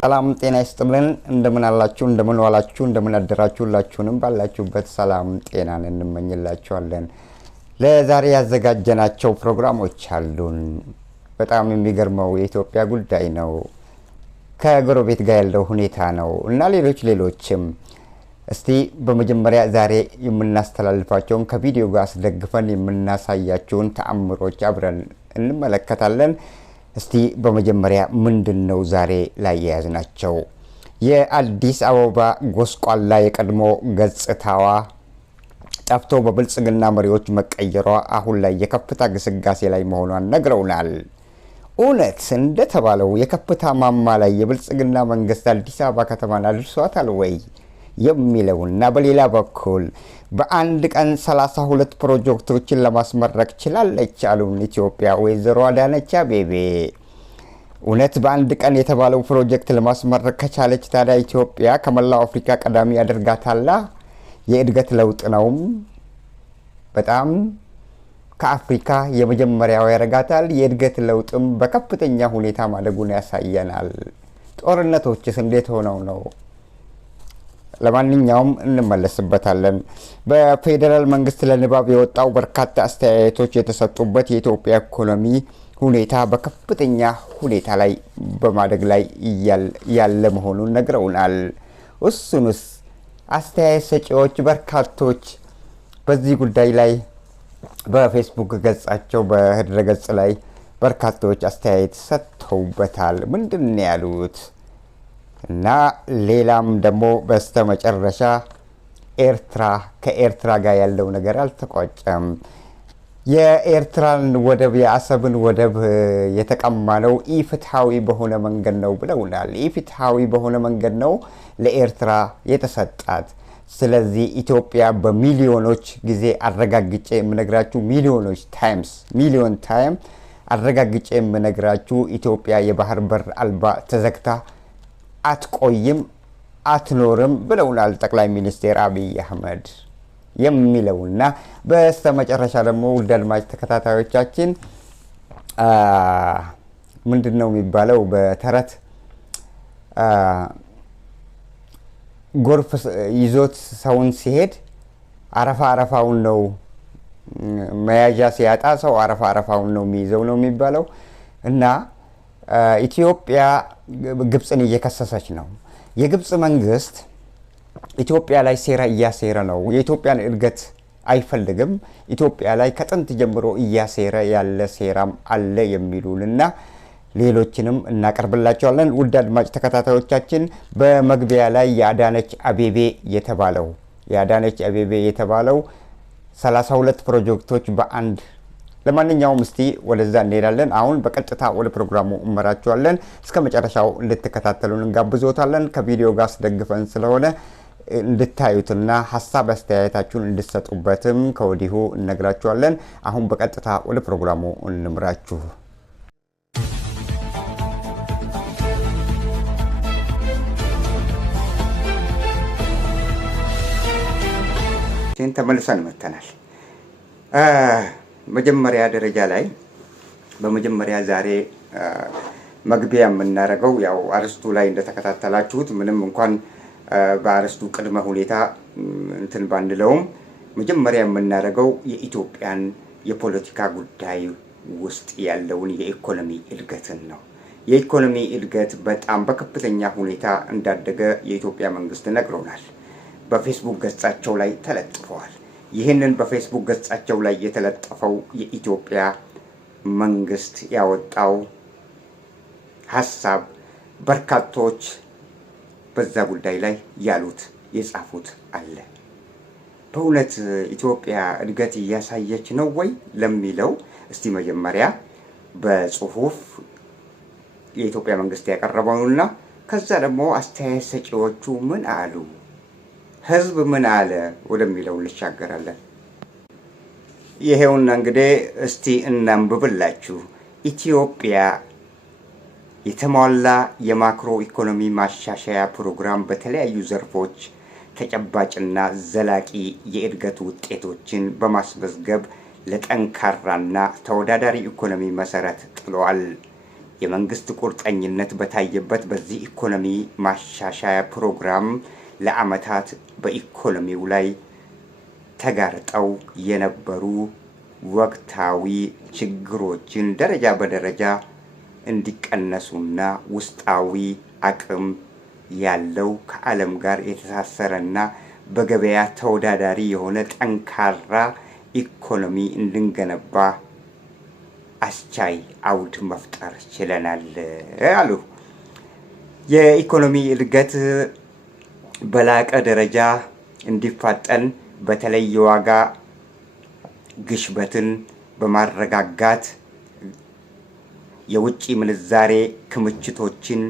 ሰላም ጤና ይስጥልን እንደምን አላችሁ እንደምን ዋላችሁ እንደምን አደራችሁላችሁንም ባላችሁበት ሰላም ጤናን እንመኝላችኋለን። ለዛሬ ያዘጋጀናቸው ፕሮግራሞች አሉን። በጣም የሚገርመው የኢትዮጵያ ጉዳይ ነው። ከጎረቤት ጋር ያለው ሁኔታ ነው እና ሌሎችም እስቲ በመጀመሪያ ዛሬ የምናስተላልፋቸውን ከቪዲዮ ጋር አስደግፈን የምናሳያቸውን ተአምሮች አብረን እንመለከታለን። እስቲ በመጀመሪያ ምንድነው ዛሬ ላይ ያያዝናቸው? የአዲስ አበባ ጎስቋላ የቀድሞ ገጽታዋ ጠፍቶ በብልጽግና መሪዎች መቀየሯ አሁን ላይ የከፍታ ግስጋሴ ላይ መሆኗን ነግረውናል። እውነት እንደተባለው የከፍታ ማማ ላይ የብልጽግና መንግስት አዲስ አበባ ከተማን አድርሷታል ወይ የሚለውና በሌላ በኩል በአንድ ቀን 32 ፕሮጀክቶችን ለማስመረቅ ችላለች አሉን ኢትዮጵያ ወይዘሮ አዳነች አቤቤ። እውነት በአንድ ቀን የተባለው ፕሮጀክት ለማስመረቅ ከቻለች ታዲያ ኢትዮጵያ ከመላው አፍሪካ ቀዳሚ ያደርጋታል። የእድገት ለውጥ ነው። በጣም ከአፍሪካ የመጀመሪያው ያደርጋታል። የእድገት ለውጥም በከፍተኛ ሁኔታ ማደጉን ያሳየናል። ጦርነቶችስ እንዴት ሆነው ነው? ለማንኛውም እንመለስበታለን። በፌዴራል መንግስት ለንባብ የወጣው በርካታ አስተያየቶች የተሰጡበት የኢትዮጵያ ኢኮኖሚ ሁኔታ በከፍተኛ ሁኔታ ላይ በማደግ ላይ ያለ መሆኑን ነግረውናል። እሱንስ አስተያየት ሰጪዎች በርካቶች በዚህ ጉዳይ ላይ በፌስቡክ ገጻቸው በድረ ገጽ ላይ በርካቶች አስተያየት ሰጥተውበታል። ምንድን ያሉት? እና ሌላም ደግሞ በስተመጨረሻ ከኤርትራ ጋር ያለው ነገር አልተቋጨም። የኤርትራን ወደብ የአሰብን ወደብ የተቀማነው ኢፍትሃዊ በሆነ መንገድ ነው ብለውናል። ኢፍትሃዊ በሆነ መንገድ ነው ለኤርትራ የተሰጣት። ስለዚህ ኢትዮጵያ በሚሊዮኖች ጊዜ አረጋግጬ የምነግራችሁ ሚሊዮን ታይም አረጋግጬ የምነግራችሁ ኢትዮጵያ የባህር በር አልባ ተዘግታ አትቆይም አትኖርም ብለውናል ጠቅላይ ሚኒስትር አብይ አህመድ የሚለውና በስተመጨረሻ ደግሞ ውድ አድማጭ ተከታታዮቻችን ምንድነው የሚባለው በተረት ጎርፍ ይዞት ሰውን ሲሄድ አረፋውን ነው መያዣ ሲያጣ ሰው አረፋውን ነው የሚይዘው ነው የሚባለው። እና ኢትዮጵያ ግብጽን እየከሰሰች ነው። የግብጽ መንግስት ኢትዮጵያ ላይ ሴራ እያሴረ ነው። የኢትዮጵያን እድገት አይፈልግም። ኢትዮጵያ ላይ ከጥንት ጀምሮ እያሴረ ያለ ሴራም አለ የሚሉንና ሌሎችንም እናቀርብላቸዋለን። ውድ አድማጭ ተከታታዮቻችን በመግቢያ ላይ የአዳነች አቤቤ የተባለው 32 ፕሮጀክቶች በአንድ ለማንኛውም እስቲ ወደዛ እንሄዳለን። አሁን በቀጥታ ወደ ፕሮግራሙ እመራችኋለን። እስከ መጨረሻው እንድትከታተሉን እንጋብዞታለን። ከቪዲዮ ጋር አስደግፈን ስለሆነ እንድታዩትና ሀሳብ አስተያየታችሁን እንድትሰጡበትም ከወዲሁ እነግራችኋለን። አሁን በቀጥታ ወደ ፕሮግራሙ እንምራችሁ። ተመልሰን መጥተናል። መጀመሪያ ደረጃ ላይ በመጀመሪያ ዛሬ መግቢያ የምናደርገው ያው አርስቱ ላይ እንደተከታተላችሁት ምንም እንኳን በአርስቱ ቅድመ ሁኔታ እንትን ባንለውም መጀመሪያ የምናደርገው የኢትዮጵያን የፖለቲካ ጉዳይ ውስጥ ያለውን የኢኮኖሚ እድገትን ነው። የኢኮኖሚ እድገት በጣም በከፍተኛ ሁኔታ እንዳደገ የኢትዮጵያ መንግስት ነግሮናል። በፌስቡክ ገጻቸው ላይ ተለጥፈዋል። ይህንን በፌስቡክ ገጻቸው ላይ የተለጠፈው የኢትዮጵያ መንግስት ያወጣው ሀሳብ በርካቶች በዛ ጉዳይ ላይ ያሉት የጻፉት አለ። በእውነት ኢትዮጵያ እድገት እያሳየች ነው ወይ ለሚለው እስቲ መጀመሪያ በጽሁፍ የኢትዮጵያ መንግስት ያቀረበውና ከዛ ደግሞ አስተያየት ሰጪዎቹ ምን አሉ፣ ህዝብ ምን አለ ወደሚለው እንሻገራለን። ይሄውና እንግዲህ እስቲ እናንብብላችሁ። ኢትዮጵያ የተሟላ የማክሮ ኢኮኖሚ ማሻሻያ ፕሮግራም በተለያዩ ዘርፎች ተጨባጭና ዘላቂ የእድገት ውጤቶችን በማስመዝገብ ለጠንካራና ተወዳዳሪ ኢኮኖሚ መሰረት ጥሏል። የመንግስት ቁርጠኝነት በታየበት በዚህ ኢኮኖሚ ማሻሻያ ፕሮግራም ለዓመታት በኢኮኖሚው ላይ ተጋርጠው የነበሩ ወቅታዊ ችግሮችን ደረጃ በደረጃ እንዲቀነሱና ውስጣዊ አቅም ያለው ከዓለም ጋር የተሳሰረና በገበያ ተወዳዳሪ የሆነ ጠንካራ ኢኮኖሚ እንድንገነባ አስቻይ አውድ መፍጠር ችለናል አሉ። የኢኮኖሚ እድገት በላቀ ደረጃ እንዲፋጠን በተለይ የዋጋ ግሽበትን በማረጋጋት የውጭ ምንዛሬ ክምችቶችን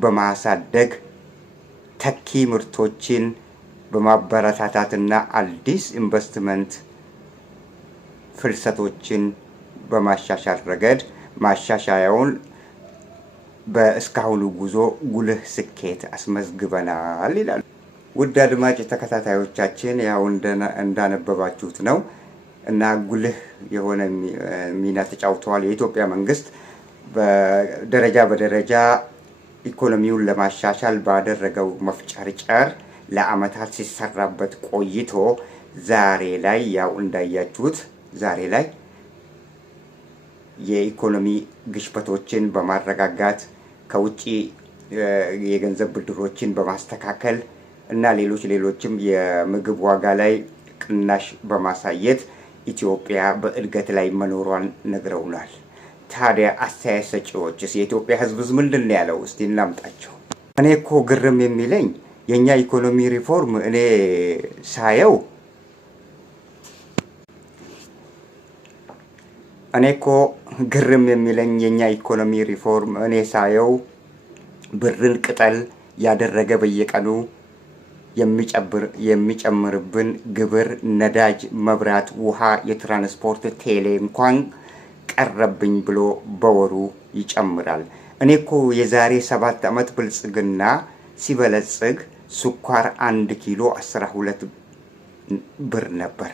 በማሳደግ ተኪ ምርቶችን በማበረታታትና አዲስ ኢንቨስትመንት ፍልሰቶችን በማሻሻል ረገድ ማሻሻያውን በእስካሁኑ ጉዞ ጉልህ ስኬት አስመዝግበናል ይላሉ። ውድ አድማጭ ተከታታዮቻችን ያው እንዳነበባችሁት ነው እና ጉልህ የሆነ ሚና ተጫውተዋል። የኢትዮጵያ መንግስት በደረጃ በደረጃ ኢኮኖሚውን ለማሻሻል ባደረገው መፍጨርጨር ለዓመታት ሲሰራበት ቆይቶ ዛሬ ላይ ያው እንዳያችሁት ዛሬ ላይ የኢኮኖሚ ግሽበቶችን በማረጋጋት ከውጪ የገንዘብ ብድሮችን በማስተካከል እና ሌሎችም የምግብ ዋጋ ላይ ቅናሽ በማሳየት ኢትዮጵያ በእድገት ላይ መኖሯን ነግረውናል። ታዲያ አስተያየት ሰጪዎችስ የኢትዮጵያ ሕዝብ ምንድን ነው ያለው? እስቲ እናምጣቸው። እኔ እኮ ግርም የሚለኝ የኛ ኢኮኖሚ ሪፎርም እኔ ሳየው ብርን ቅጠል ያደረገ በየቀኑ የሚጨምርብን ግብር፣ ነዳጅ፣ መብራት፣ ውሃ፣ የትራንስፖርት፣ ቴሌ እንኳን ቀረብኝ ብሎ በወሩ ይጨምራል። እኔ እኮ የዛሬ 7 ዓመት ብልጽግና ሲበለጽግ ስኳር 1 ኪሎ 12 ብር ነበር።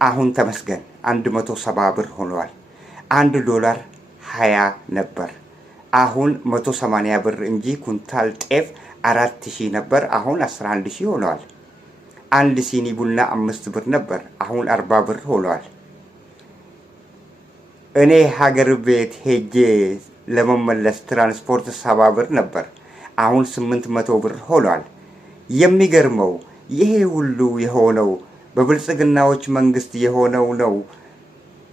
አሁን ተመስገን 170 ብር ሆኗል። $1 20 ነበር። አሁን 180 ብር እንጂ ኩንታል ጤፍ 4000 ነበር። አሁን 11000 ሆኗል። አንድ ሲኒ ቡና 5 ብር ነበር። አሁን 40 ብር ሆኗል። እኔ ሀገር ቤት ሄጄ ለመመለስ ትራንስፖርት 70 ብር ነበር። አሁን 800 ብር ሆኗል። የሚገርመው ይሄ ሁሉ የሆነው በብልጽግናዎች መንግስት የሆነው ነው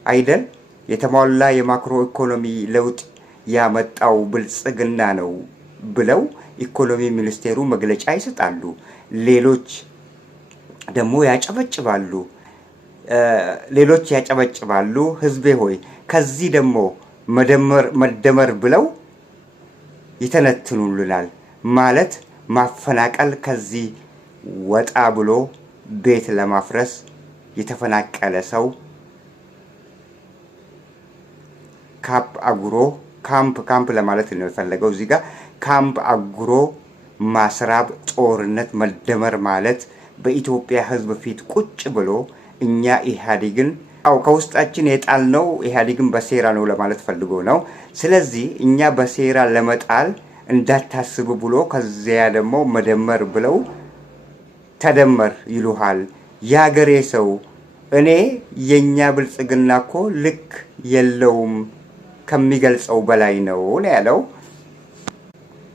አይደል? የተሟላ የማክሮ ኢኮኖሚ ለውጥ ያመጣው ብልጽግና ነው ብለው ኢኮኖሚ ሚኒስቴሩ መግለጫ ይሰጣሉ። ሌሎች ደግሞ ያጨበጭባሉ። ህዝቤ ሆይ ከዚህ ደግሞ መደመር ብለው ይተነትኑልናል። ማለት ማፈናቀል ከዚህ ወጣ ብሎ ቤት ለማፍረስ የተፈናቀለ ሰው ካምፕ ለማለት ነው የፈለገው እዚህ ጋር ካምፕ አጉሮ ማስራብ፣ ጦርነት፣ መደመር ማለት በኢትዮጵያ ህዝብ ፊት ቁጭ ብሎ እኛ ኢህአዴግን ከውስጣችን የጣልነው ኢህአዴግን በሴራ ነው ለማለት ፈልጎ ነው። ስለዚህ እኛ በሴራ ለመጣል እንዳታስብ ብሎ ከዚያ ደግሞ መደመር ብለው ተደመር ይሉሃል። ያገሬ ሰው እኔ የኛ ብልጽግና እኮ ልክ የለውም ከሚገልጸው በላይ ነው ያለው።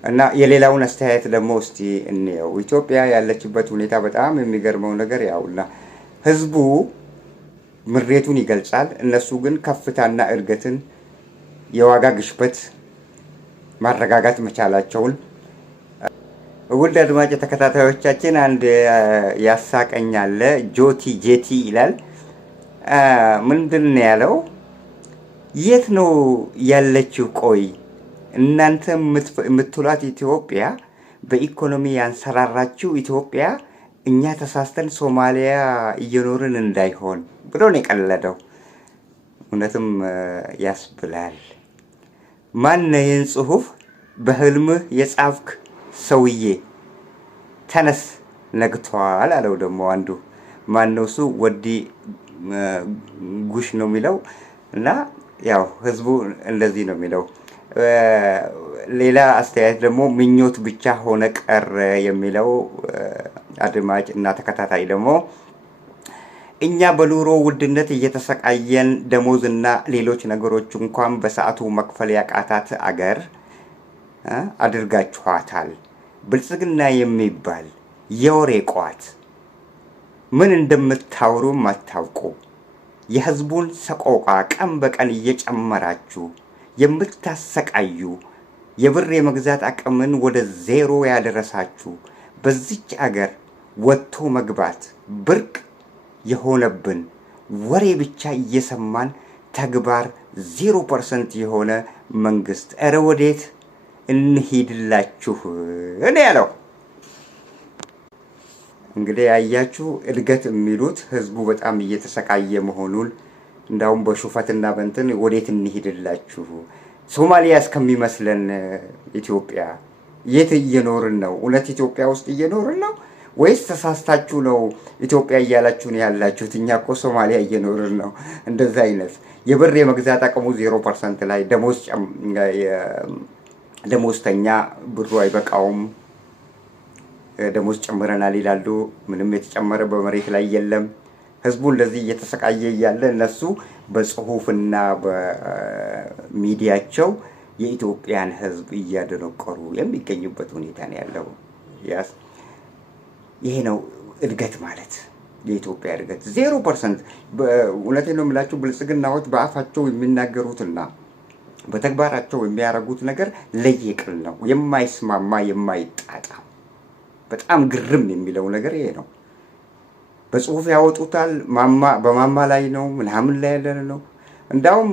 እና የሌላውን አስተያየት ደግሞ እስቲ እንየው። ኢትዮጵያ ያለችበት ሁኔታ በጣም የሚገርመው ነገር ያውና ህዝቡ ምሬቱን ይገልጻል። እነሱ ግን ከፍታና እድገትን የዋጋ ግሽበት ማረጋጋት መቻላቸውን። ውድ አድማጭ ተከታታዮቻችን አንድ ያሳቀኛል። ጄቲ ይላል። ምንድን ነው ያለው? የት ነው ያለችው? ቆይ እናንተ የምትሏት ኢትዮጵያ በኢኮኖሚ ያንሰራራችው ኢትዮጵያ እኛ ተሳስተን ሶማሊያ እየኖርን እንዳይሆን ብሎ ነው የቀለደው። እውነትም ያስብላል። ማን ይህን ጽሁፍ በህልምህ የጻፍክ ሰውዬ ተነስ ነግቷል አለው። ደግሞ አንዱ ማነው እሱ? ወዲ ጉሽ ነው የሚለው እና ያው ህዝቡ እንደዚህ ነው የሚለው። ሌላ አስተያየት ደግሞ ምኞት ብቻ ሆነ ቀረ የሚለው አድማጭ እና ተከታታይ ደግሞ እኛ በኑሮ ውድነት እየተሰቃየን ደሞዝና ሌሎች ነገሮች እንኳን በሰዓቱ መክፈል ያቃታት አገር አድርጋችኋታል። ብልጽግና የሚባል የወሬ ቋት ምን እንደምታወሩም አታውቁ። የህዝቡን ሰቆቃ ቀን በቀን እየጨመራችሁ የምታሰቃዩ የብር የመግዛት አቅምን ወደ ዜሮ ያደረሳችሁ በዚች አገር ወጥቶ መግባት ብርቅ የሆነብን ወሬ ብቻ እየሰማን ተግባር 0% የሆነ መንግስት እረ ወዴት እንሂድላችሁ እኔ ያለው። እንግዲህ ያያችሁ እድገት የሚሉት ህዝቡ በጣም እየተሰቃየ መሆኑን እንዳውም በሹፈትና በእንትን ወዴት እንሂድላችሁ ሶማሊያ እስከሚመስለን ኢትዮጵያ የት እየኖርን ነው? እውነት ኢትዮጵያ ውስጥ እየኖርን ነው ወይስ ተሳስታችሁ ነው ኢትዮጵያ እያላችሁ ነው ያላችሁት? እኛ እኮ ሶማሊያ እየኖርን ነው። እንደዛ አይነት የብር የመግዛት አቅሙ 0% ላይ ደሞዝተኛ ብሩ አይበቃውም፣ ደሞዝ ጨምረናል ይላሉ። ምንም የተጨመረ በመሬት ላይ የለም። ህዝቡ እንደዚህ እየተሰቃየ እያለ እነሱ በጽሁፍና በሚዲያቸው የኢትዮጵያን ህዝብ እያደነቆሩ የሚገኙበት ሁኔታ ነው ያለው። ይሄ ነው እድገት ማለት። የኢትዮጵያ እድገት 0%። እውነቴን ነው የምላችሁ ብልጽግናዎች በአፋቸው የሚናገሩትና በተግባራቸው የሚያደርጉት ነገር ለየቅል ነው፣ የማይስማማ የማይጣጣም። በጣም ግርም የሚለው ነገር ይሄ ነው። በጽሁፍ ያወጡታል፣ በማማ ላይ ነው ምናምን ላይ ያለ ነው። እንዳውም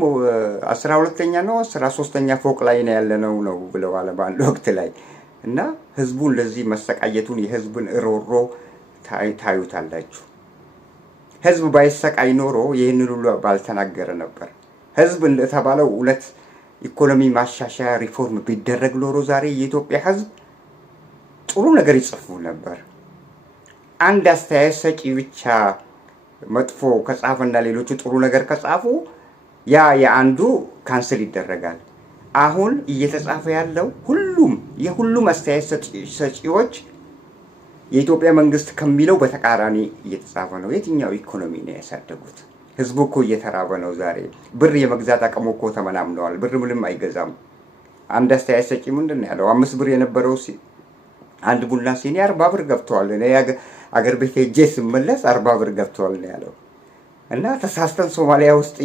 12ኛ ነው 13ኛ ፎቅ ላይ ነው ያለነው ነው ብለዋል በአንድ ወቅት ላይ። እና ህዝቡ እንደዚህ መሰቃየቱን የህዝብን እሮሮ ታዩታላችሁ። ህዝብ ባይሰቃይ ኖሮ ይህንን ሁሉ ባልተናገረ ነበር። ህዝብ እንደተባለው ሁለት ኢኮኖሚ ማሻሻያ ሪፎርም ቢደረግ ኖሮ ዛሬ የኢትዮጵያ ህዝብ ጥሩ ነገር ይጽፉ ነበር። አንድ አስተያየት ሰጪ ብቻ መጥፎ ከጻፈና ሌሎቹ ጥሩ ነገር ከጻፉ ያ የአንዱ ካንስል ይደረጋል። አሁን እየተጻፈ ያለው የሁሉም አስተያየት ሰጪዎች የኢትዮጵያ መንግስት ከሚለው በተቃራኒ እየተጻፈ ነው። የትኛው ኢኮኖሚ ነው ያሳደጉት? ህዝቡ እኮ እየተራበ ነው ዛሬ። ብር የመግዛት አቅሙ እኮ ተመናምነዋል። ብር ምንም አይገዛም። አንድ አስተያየት ሰጪ ምንድን ነው ያለው? 5 ብር የነበረው አንድ ቡና ሲኒ 40 ብር ገብቷል። እኔ አገር ቤት ሄጄ ስመለስ 40 ብር ገብቷል ነው ያለው። እና ተሳስተን ሶማሊያ ውስጥ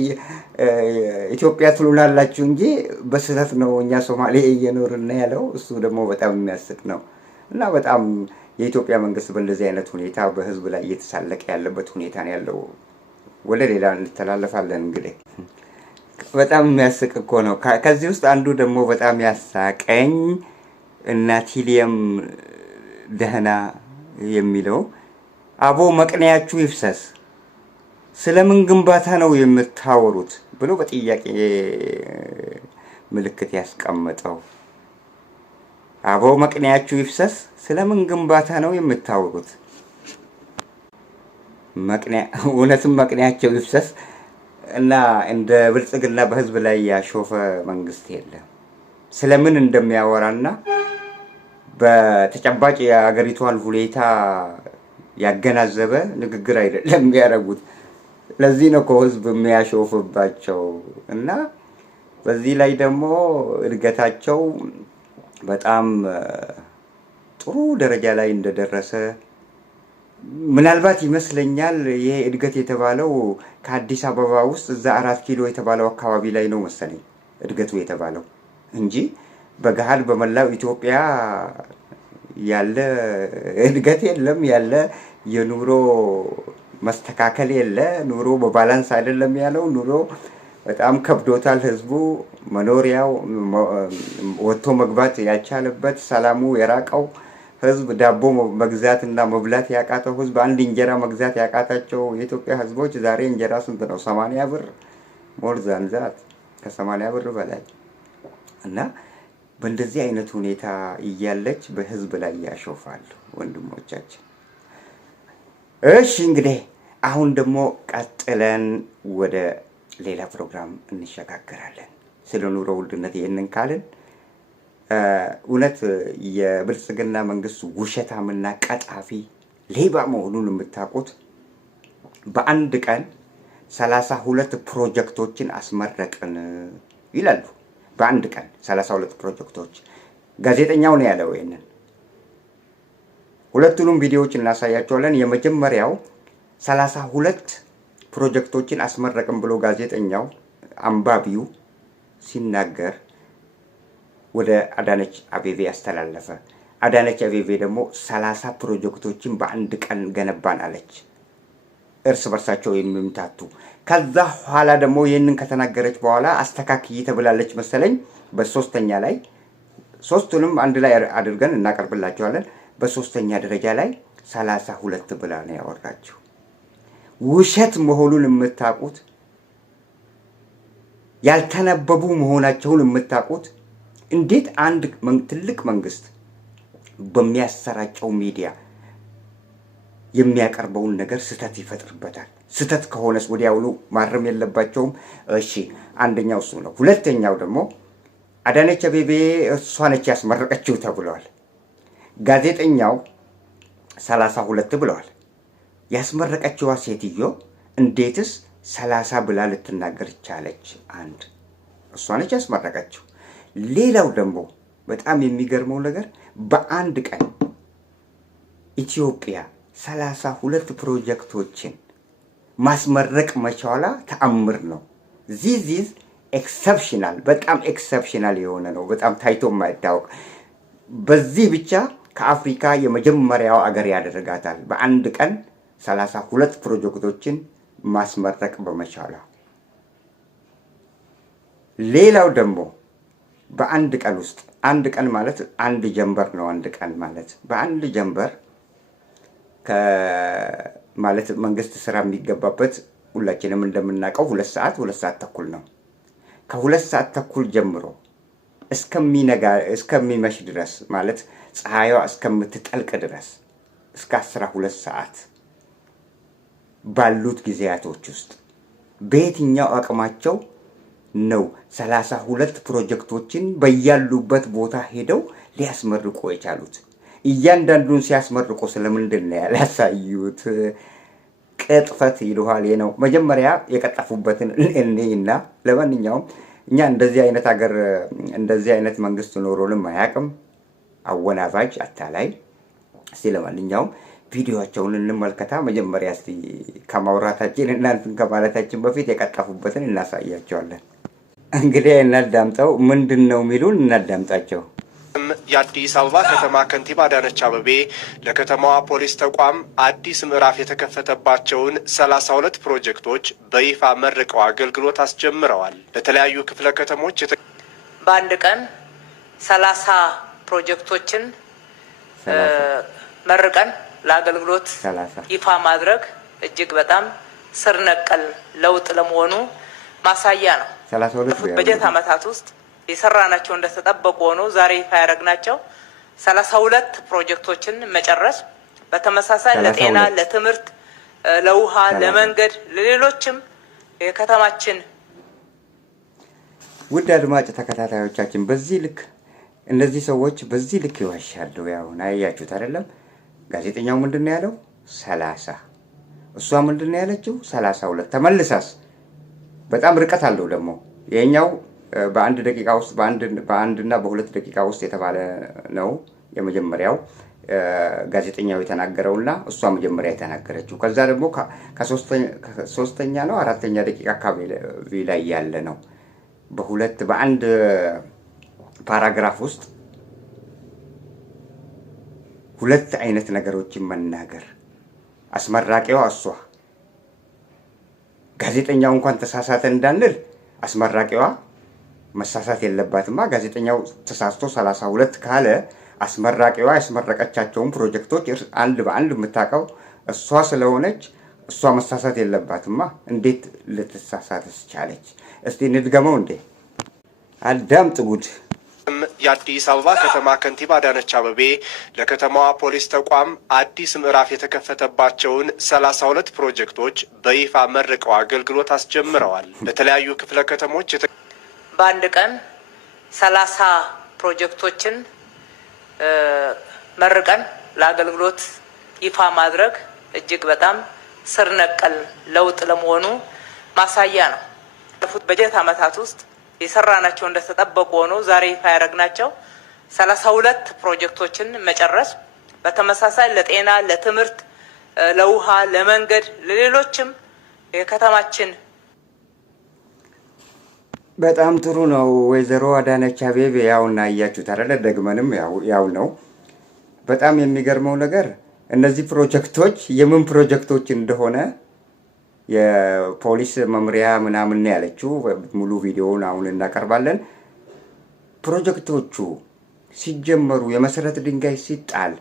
ኢትዮጵያ ትሉናላችሁ እንጂ በስህተት ነው እኛ ሶማሊያ እየኖርን ያለው። እሱ ደግሞ በጣም የሚያስቅ ነው። እና በጣም የኢትዮጵያ መንግስት በእንደዚህ አይነት ሁኔታ በህዝብ ላይ እየተሳለቀ ያለበት ሁኔታ ነው ያለው። ወደ ሌላ እንተላለፋለን። እንግዲህ በጣም የሚያስቅ እኮ ነው። ከዚህ ውስጥ አንዱ ደግሞ በጣም ያሳቀኝ እና ቲሊየም ደህና የሚለው አቦ መቅነያችሁ ይፍሰስ ስለምን ግንባታ ነው የምታወሩት ብሎ በጥያቄ ምልክት ያስቀመጠው። አቦ መቅነያችሁ ይፍሰስ ስለምን ግንባታ ነው የምታወሩት? እውነትም መቅነያቸው ይፍሰስ እና እንደ ብልጽግና በህዝብ ላይ ያሾፈ መንግስት የለም። ስለምን እንደሚያወራና በተጨባጭ የሀገሪቷን ሁኔታ ያገናዘበ ንግግር አይደለም የሚያደርጉት። ለዚህ ነው ህዝብ የሚያሾፍባቸው። እና በዚህ ላይ ደግሞ እድገታቸው በጣም ጥሩ ደረጃ ላይ እንደደረሰ ምናልባት ይመስለኛል። ይሄ እድገት የተባለው ከአዲስ አበባ ውስጥ እዛ 4 ኪሎ የተባለው አካባቢ ላይ ነው መሰለኝ እድገቱ የተባለው እንጂ በገሃድ በመላው ኢትዮጵያ ያለ እድገት የለም። ያለ የኑሮ መስተካከል የለ። ኑሮ በባላንስ አይደለም ያለው። ኑሮ በጣም ከብዶታል። ህዝቡ መኖሪያው ወጥቶ መግባት ያቻለበት ሰላሙ የራቀው ህዝብ፣ ዳቦ መግዛትና መብላት ያቃተው ህዝብ፣ አንድ እንጀራ መግዛት ያቃታቸው የኢትዮጵያ ህዝቦች ዛሬ እንጀራ ስንት ነው? 80 ብር ሞር ዛንዛት ከ80 ብር በላይ። እና በእንደዚህ አይነት ሁኔታ እያለች በህዝብ ላይ ያሾፋሉ ወንድሞቻችን። እሺ እንግዲህ አሁን ደግሞ ቀጥለን ወደ ሌላ ፕሮግራም እንሸጋገራለን። ስለ ኑሮ ውድነት ይህንን ካልን እውነት የብልጽግና መንግስት ውሸታምና ቀጣፊ ሌባ መሆኑን የምታውቁት በአንድ ቀን 32 ፕሮጀክቶችን አስመረቅን ይላሉ። በአንድ ቀን 32 ፕሮጀክቶች። ጋዜጠኛው ነው ያለው ይሄንን። ሁለቱንም ቪዲዮዎች እናሳያቸዋለን። የመጀመሪያው 32 ፕሮጀክቶችን አስመረቅን ብሎ ጋዜጠኛው አንባቢው ሲናገር ወደ አዳነች አቤቤ ያስተላለፈ። አዳነች አቤቤ ደግሞ 30 ፕሮጀክቶችን በአንድ ቀን ገነባን አለች። እርስ በርሳቸው የሚምታቱ። ከዛ ኋላ ደግሞ ይህንን ከተናገረች በኋላ አስተካክይ ተብላለች መሰለኝ። በሶስተኛ ላይ ሶስቱንም አንድ ላይ አድርገን እናቀርብላችኋለን። በሶስተኛ ደረጃ ላይ 32 ብላ ነው ያወራችው። ውሸት መሆኑን የምታውቁት ያልተነበቡ መሆናቸውን የምታውቁት እንዴት አንድ ትልቅ መንግስት በሚያሰራጨው ሚዲያ የሚያቀርበውን ነገር ስተት ይፈጥርበታል። ስተት ከሆነስ ወዲያውኑ ማረም የለባቸውም? እሺ፣ አንደኛው እሱ ነው። ሁለተኛው ደግሞ አዳነች አቤቤ እሷ ነች ያስመረቀችው ተብሏል። ጋዜጠኛው 32 ብለዋል። ያስመረቀችዋ ሴትዮ እንዴትስ 30 ብላ ልትናገር ቻለች? አንድ እሷ ነች ያስመረቀችው። ሌላው ደግሞ በጣም የሚገርመው ነገር በአንድ ቀን ኢትዮጵያ 32 ፕሮጀክቶችን ማስመረቅ መቻሏ ተአምር ነው። ዚዝ ኤክሰፕሽናል፣ በጣም ኤክሰፕሽናል የሆነ ነው። በጣም ታይቶ የማይታወቅ በዚህ ብቻ ከአፍሪካ የመጀመሪያው አገር ያደርጋታል። በአንድ ቀን 32 ፕሮጀክቶችን ማስመረቅ በመቻሏ። ሌላው ደግሞ በአንድ ቀን ውስጥ አንድ ቀን ማለት አንድ ጀንበር ነው። አንድ ቀን ማለት በአንድ ጀንበር ማለት መንግስት ስራ የሚገባበት ሁላችንም እንደምናውቀው 2 ሰዓት ተኩል ነው። ከ2 ሰዓት ተኩል ጀምሮ እስከሚመሽ ድረስ ማለት ፀሐይዋ እስከምትጠልቅ ድረስ እስከ 12 ሰዓት ባሉት ጊዜያቶች ውስጥ በየትኛው አቅማቸው ነው 32 ፕሮጀክቶችን በያሉበት ቦታ ሄደው ሊያስመርቁ የቻሉት? እያንዳንዱን ሲያስመርቁ ስለምንድን ነው ያላሳዩት? ቅጥፈት ይሉሃል ነው። መጀመሪያ የቀጠፉበትን እና ለማንኛውም እኛ እንደዚህ አይነት ሀገር እንደዚህ አይነት መንግስት ኖሮንም አያውቅም። አወናባጅ አታላይ። እስቲ ለማንኛውም ቪዲዮአቸውን እንመልከታ። መጀመሪያ እስቲ ከማውራታችን እናንተን ከማለታችን በፊት የቀጠፉበትን እናሳያቸዋለን። እንግዲህ እናዳምጠው። ምንድነው የሚሉን? እናዳምጣቸው። የአዲስ አበባ ከተማ ከንቲባ አዳነች አቤቤ ለከተማዋ ፖሊስ ተቋም አዲስ ምዕራፍ የተከፈተባቸውን 32 ፕሮጀክቶች በይፋ መርቀው አገልግሎት አስጀምረዋል። ለተለያዩ ክፍለ ከተሞች በአንድ ቀን 30 ፕሮጀክቶችን መርቀን ለአገልግሎት ይፋ ማድረግ እጅግ በጣም ስር ነቀል ለውጥ ለመሆኑ ማሳያ ነው። በጀት ዓመታት ውስጥ የሰራናቸው እንደተጠበቁ ሆኖ ዛሬ ይፋ ያደረግናቸው 32 ፕሮጀክቶችን መጨረስ፣ በተመሳሳይ ለጤና፣ ለትምህርት፣ ለውሃ፣ ለመንገድ፣ ለሌሎችም የከተማችን ውድ አድማጭ ተከታታዮቻችን በዚህ ልክ እነዚህ ሰዎች በዚህ ልክ ይዋሻሉ። ያው አያችሁት አይደለም? ጋዜጠኛው ምንድነው ያለው? 30። እሷ ምንድነው ያለችው? 32። ተመልሳስ በጣም ርቀት አለው ደግሞ የኛው በአንድ ደቂቃ ውስጥ በአንድና በሁለት ደቂቃ ውስጥ የተባለ ነው የመጀመሪያው ጋዜጠኛው የተናገረውና እሷ መጀመሪያ የተናገረችው። ከዛ ደግሞ ከሶስተኛ ነው አራተኛ ደቂቃ አካባቢ ላይ ያለ ነው። በአንድ ፓራግራፍ ውስጥ ሁለት አይነት ነገሮችን መናገር። አስመራቂዋ እሷ፣ ጋዜጠኛው እንኳን ተሳሳተ እንዳንል አስመራቂዋ መሳሳት የለባትማ። ጋዜጠኛው ተሳስቶ 32 ካለ አስመራቂዋ ያስመረቀቻቸውን ፕሮጀክቶች አንድ በአንድ የምታውቀው እሷ ስለሆነች እሷ መሳሳት የለባትማ። እንዴት ልትሳሳትስ ቻለች? እስቲ እንድገመው እንዴ። አዳምጥ ጉድ። የአዲስ አበባ ከተማ ከንቲባ አዳነች አቤቤ ለከተማዋ ፖሊስ ተቋም አዲስ ምዕራፍ የተከፈተባቸውን 32 ፕሮጀክቶች በይፋ መርቀው አገልግሎት አስጀምረዋል። ለተለያዩ ክፍለ ከተሞች በአንድ ቀን 30 ፕሮጀክቶችን መርቀን ለአገልግሎት ይፋ ማድረግ እጅግ በጣም ስር ነቀል ለውጥ ለመሆኑ ማሳያ ነው። ባለፉት በጀት ዓመታት ውስጥ የሰራናቸው እንደተጠበቁ ሆነው ዛሬ ይፋ ያደረግናቸው 32 ፕሮጀክቶችን መጨረስ፣ በተመሳሳይ ለጤና፣ ለትምህርት፣ ለውሃ፣ ለመንገድ፣ ለሌሎችም የከተማችን በጣም ጥሩ ነው። ወይዘሮ አዳነች አቤቤ ያውና እያችሁት አይደለ? ደግመንም ያው ነው። በጣም የሚገርመው ነገር እነዚህ ፕሮጀክቶች የምን ፕሮጀክቶች እንደሆነ የፖሊስ መምሪያ ምናምን ነው ያለችው። ሙሉ ቪዲዮውን አሁን እናቀርባለን። ፕሮጀክቶቹ ሲጀመሩ የመሰረት ድንጋይ ሲጣል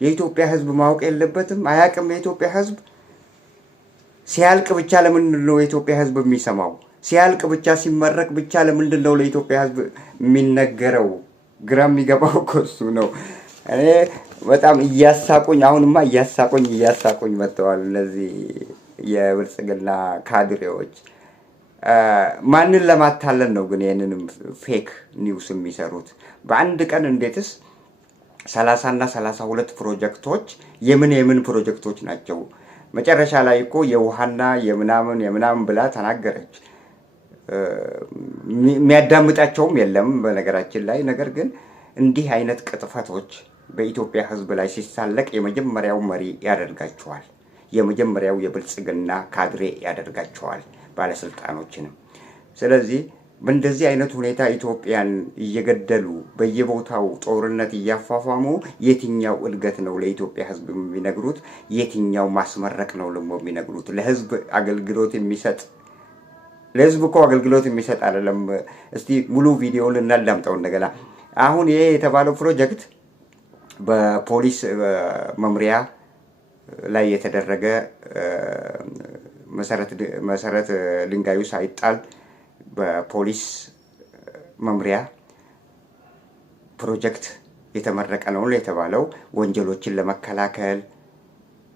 የኢትዮጵያ ሕዝብ ማወቅ የለበትም? አያውቅም? የኢትዮጵያ ሕዝብ ሲያልቅ ብቻ ለምንድን ነው የኢትዮጵያ ሕዝብ የሚሰማው? ሲያልቅ ብቻ ሲመረቅ ብቻ ለምንድን ነው ለኢትዮጵያ ሕዝብ የሚነገረው? ግራ የሚገባው እኮ እሱ ነው። እኔ በጣም እያሳቁኝ አሁንማ እያሳቁኝ መጥተዋል እነዚህ የብልጽግና ካድሬዎች። ማንን ለማታለን ነው ግን ይህንንም ፌክ ኒውስ የሚሰሩት? በአንድ ቀን እንዴትስ 30 እና 32 ፕሮጀክቶች የምን ፕሮጀክቶች ናቸው? መጨረሻ ላይ እኮ የውሃና የምናምን ብላ ተናገረች። የሚያዳምጣቸውም የለም በነገራችን ላይ። ነገር ግን እንዲህ አይነት ቅጥፈቶች በኢትዮጵያ ሕዝብ ላይ ሲሳለቅ የመጀመሪያው መሪ ያደርጋቸዋል። የመጀመሪያው የብልጽግና ካድሬ ያደርጋቸዋል ባለስልጣኖችንም። ስለዚህ በእንደዚህ አይነት ሁኔታ ኢትዮጵያን እየገደሉ በየቦታው ጦርነት እያፋፋሙ የትኛው እድገት ነው ለኢትዮጵያ ሕዝብ የሚነግሩት? የትኛው ማስመረቅ ነው ደግሞ የሚነግሩት? ለሕዝብ አገልግሎት የሚሰጥ ለሕዝብ እኮ አገልግሎት የሚሰጥ አይደለም። እስቲ ሙሉ ቪዲዮ ልናዳምጠው እንደገና። አሁን ይሄ የተባለው ፕሮጀክት በፖሊስ መምሪያ ላይ የተደረገ መሰረት ድንጋዩ ሳይጣል በፖሊስ መምሪያ ፕሮጀክት የተመረቀ ነው የተባለው ወንጀሎችን ለመከላከል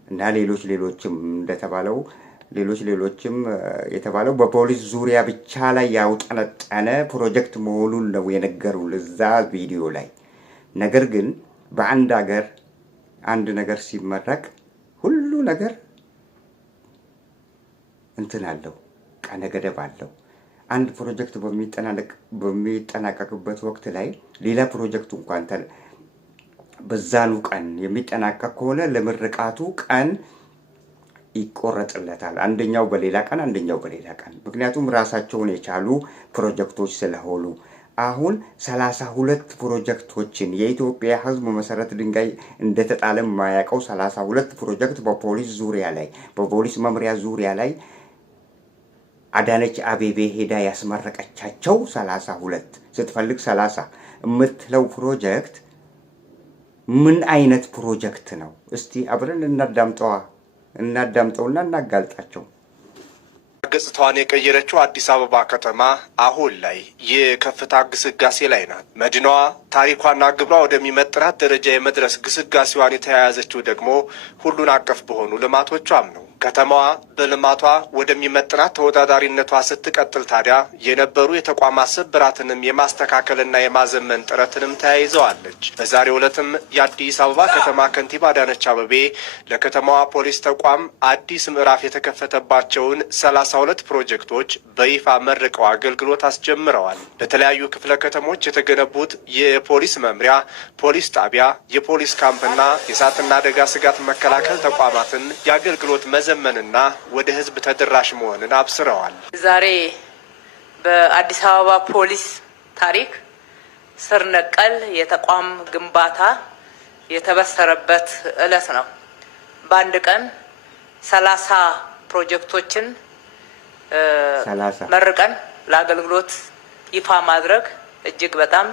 እና ሌሎችም እንደተባለው ሌሎችም የተባለው በፖሊስ ዙሪያ ብቻ ላይ ያውጠነጠነ ፕሮጀክት መሆኑን ነው የነገሩን እዛ ቪዲዮ ላይ። ነገር ግን በአንድ ሀገር አንድ ነገር ሲመረቅ ሁሉ ነገር እንትን አለው፣ ቀነ ገደብ አለው። አንድ ፕሮጀክት በሚጠናቀቅበት ወቅት ላይ ሌላ ፕሮጀክቱ እንኳን በዛኑ ቀን የሚጠናቀቅ ከሆነ ለምርቃቱ ቀን ይቆረጥለታል። አንደኛው በሌላ ቀን፣ አንደኛው በሌላ ቀን። ምክንያቱም ራሳቸውን የቻሉ ፕሮጀክቶች ስለሆኑ አሁን 32 ፕሮጀክቶችን የኢትዮጵያ ሕዝብ መሰረት ድንጋይ እንደተጣለ የማያውቀው 32 ፕሮጀክት በፖሊስ ዙሪያ ላይ በፖሊስ መምሪያ ዙሪያ ላይ አዳነች አቤቤ ሄዳ ያስመረቀቻቸው 32 ስትፈልግ 30 የምትለው ፕሮጀክት ምን አይነት ፕሮጀክት ነው? እስቲ አብረን እናዳምጠውና እናጋልጣቸው። ገጽታዋን የቀየረችው አዲስ አበባ ከተማ አሁን ላይ የከፍታ ግስጋሴ ላይ ናት። መዲናዋ ታሪኳና ግብሯ ወደሚመጥራት ደረጃ የመድረስ ግስጋሴዋን የተያያዘችው ደግሞ ሁሉን አቀፍ በሆኑ ልማቶቿም ነው። ከተማዋ በልማቷ ወደሚመጥናት ተወዳዳሪነቷ ስትቀጥል ታዲያ የነበሩ የተቋማት ስብራትንም የማስተካከልና የማዘመን ጥረትንም ተያይዘዋለች። በዛሬው ዕለትም የአዲስ አበባ ከተማ ከንቲባ አዳነች አቤቤ ለከተማዋ ፖሊስ ተቋም አዲስ ምዕራፍ የተከፈተባቸውን 32 ፕሮጀክቶች በይፋ መርቀው አገልግሎት አስጀምረዋል። በተለያዩ ክፍለ ከተሞች የተገነቡት የፖሊስ መምሪያ፣ ፖሊስ ጣቢያ፣ የፖሊስ ካምፕና የእሳትና አደጋ ስጋት መከላከል ተቋማትን የአገልግሎት መዘመንና ወደ ሕዝብ ተደራሽ መሆንን አብስረዋል። ዛሬ በአዲስ አበባ ፖሊስ ታሪክ ስር ነቀል የተቋም ግንባታ የተበሰረበት ዕለት ነው። በአንድ ቀን 30 ፕሮጀክቶችን መርቀን ለአገልግሎት ይፋ ማድረግ እጅግ በጣም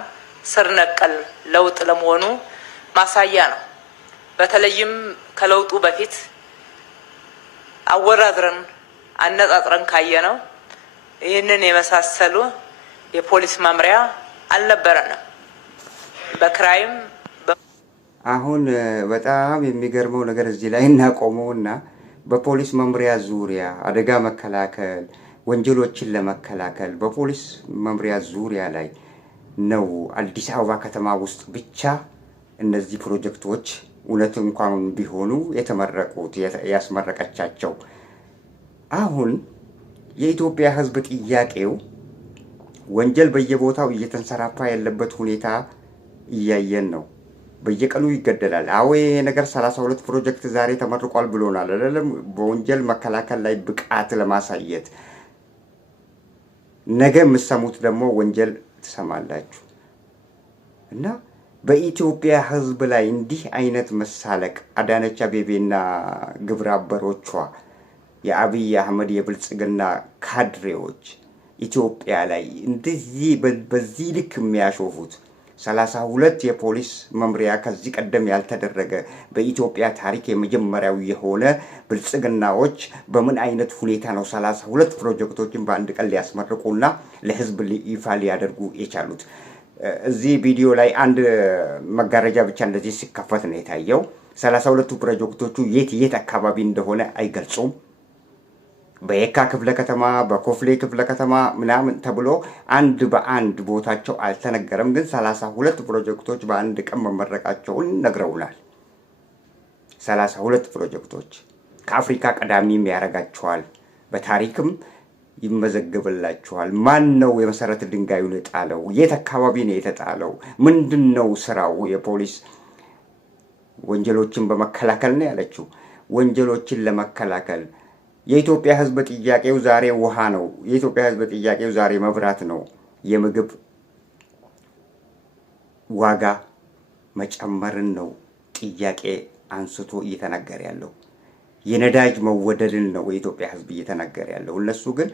ስር ነቀል ለውጥ ለመሆኑ ማሳያ ነው። በተለይም ከለውጡ በፊት አወዳድረን አነጻጽረን ካየነው ይህንን የመሳሰሉ የፖሊስ መምሪያ አልነበረንም። በክራይም አሁን በጣም የሚገርመው ነገር እዚህ ላይ እናቆመውና በፖሊስ መምሪያ ዙሪያ አደጋ መከላከል ወንጀሎችን ለመከላከል በፖሊስ መምሪያ ዙሪያ ላይ ነው አዲስ አበባ ከተማ ውስጥ ብቻ እነዚህ ፕሮጀክቶች እውነት እንኳን ቢሆኑ የተመረቁት ያስመረቀቻቸው። አሁን የኢትዮጵያ ሕዝብ ጥያቄው ወንጀል በየቦታው እየተንሰራፋ ያለበት ሁኔታ እያየን ነው። በየቀኑ ይገደላል። አዎ ይሄ ነገር 32 ፕሮጀክት ዛሬ ተመርቋል ብሎናል አይደለም? በወንጀል መከላከል ላይ ብቃት ለማሳየት ነገ የምትሰሙት ደግሞ ወንጀል ትሰማላችሁ። እና በኢትዮጵያ ሕዝብ ላይ እንዲህ አይነት መሳለቅ አዳነች አቤቤና ግብረ አበሮቿ የአብይ አህመድ የብልጽግና ካድሬዎች ኢትዮጵያ ላይ እንደዚህ በዚህ ልክ የሚያሾፉት 32 የፖሊስ መምሪያ ከዚህ ቀደም ያልተደረገ በኢትዮጵያ ታሪክ የመጀመሪያው የሆነ ብልጽግናዎች በምን አይነት ሁኔታ ነው 32 ፕሮጀክቶችን በአንድ ቀን ሊያስመርቁና ለህዝብ ይፋ ሊያደርጉ የቻሉት? እዚህ ቪዲዮ ላይ አንድ መጋረጃ ብቻ እንደዚህ ሲከፈት ነው የታየው። 32ቱ ፕሮጀክቶቹ የት አካባቢ እንደሆነ አይገልጹም። በየካ ክፍለ ከተማ በኮፍሌ ክፍለ ከተማ ምናምን ተብሎ አንድ በአንድ ቦታቸው አልተነገረም። ግን 32 ፕሮጀክቶች በአንድ ቀን መመረቃቸውን ነግረውናል። 32 ፕሮጀክቶች ከአፍሪካ ቀዳሚም ያደርጋቸዋል፣ በታሪክም ይመዘግብላቸዋል። ማን ነው የመሰረት ድንጋዩን የጣለው? የት አካባቢ ነው የተጣለው? ምንድን ነው ስራው? የፖሊስ ወንጀሎችን በመከላከል ነው ያለችው። ወንጀሎችን ለመከላከል የኢትዮጵያ ሕዝብ ጥያቄው ዛሬ ውሃ ነው። የኢትዮጵያ ሕዝብ ጥያቄው ዛሬ መብራት ነው። የምግብ ዋጋ መጨመርን ነው ጥያቄ አንስቶ እየተናገረ ያለው። የነዳጅ መወደድን ነው የኢትዮጵያ ሕዝብ እየተናገረ ያለው። እነሱ ግን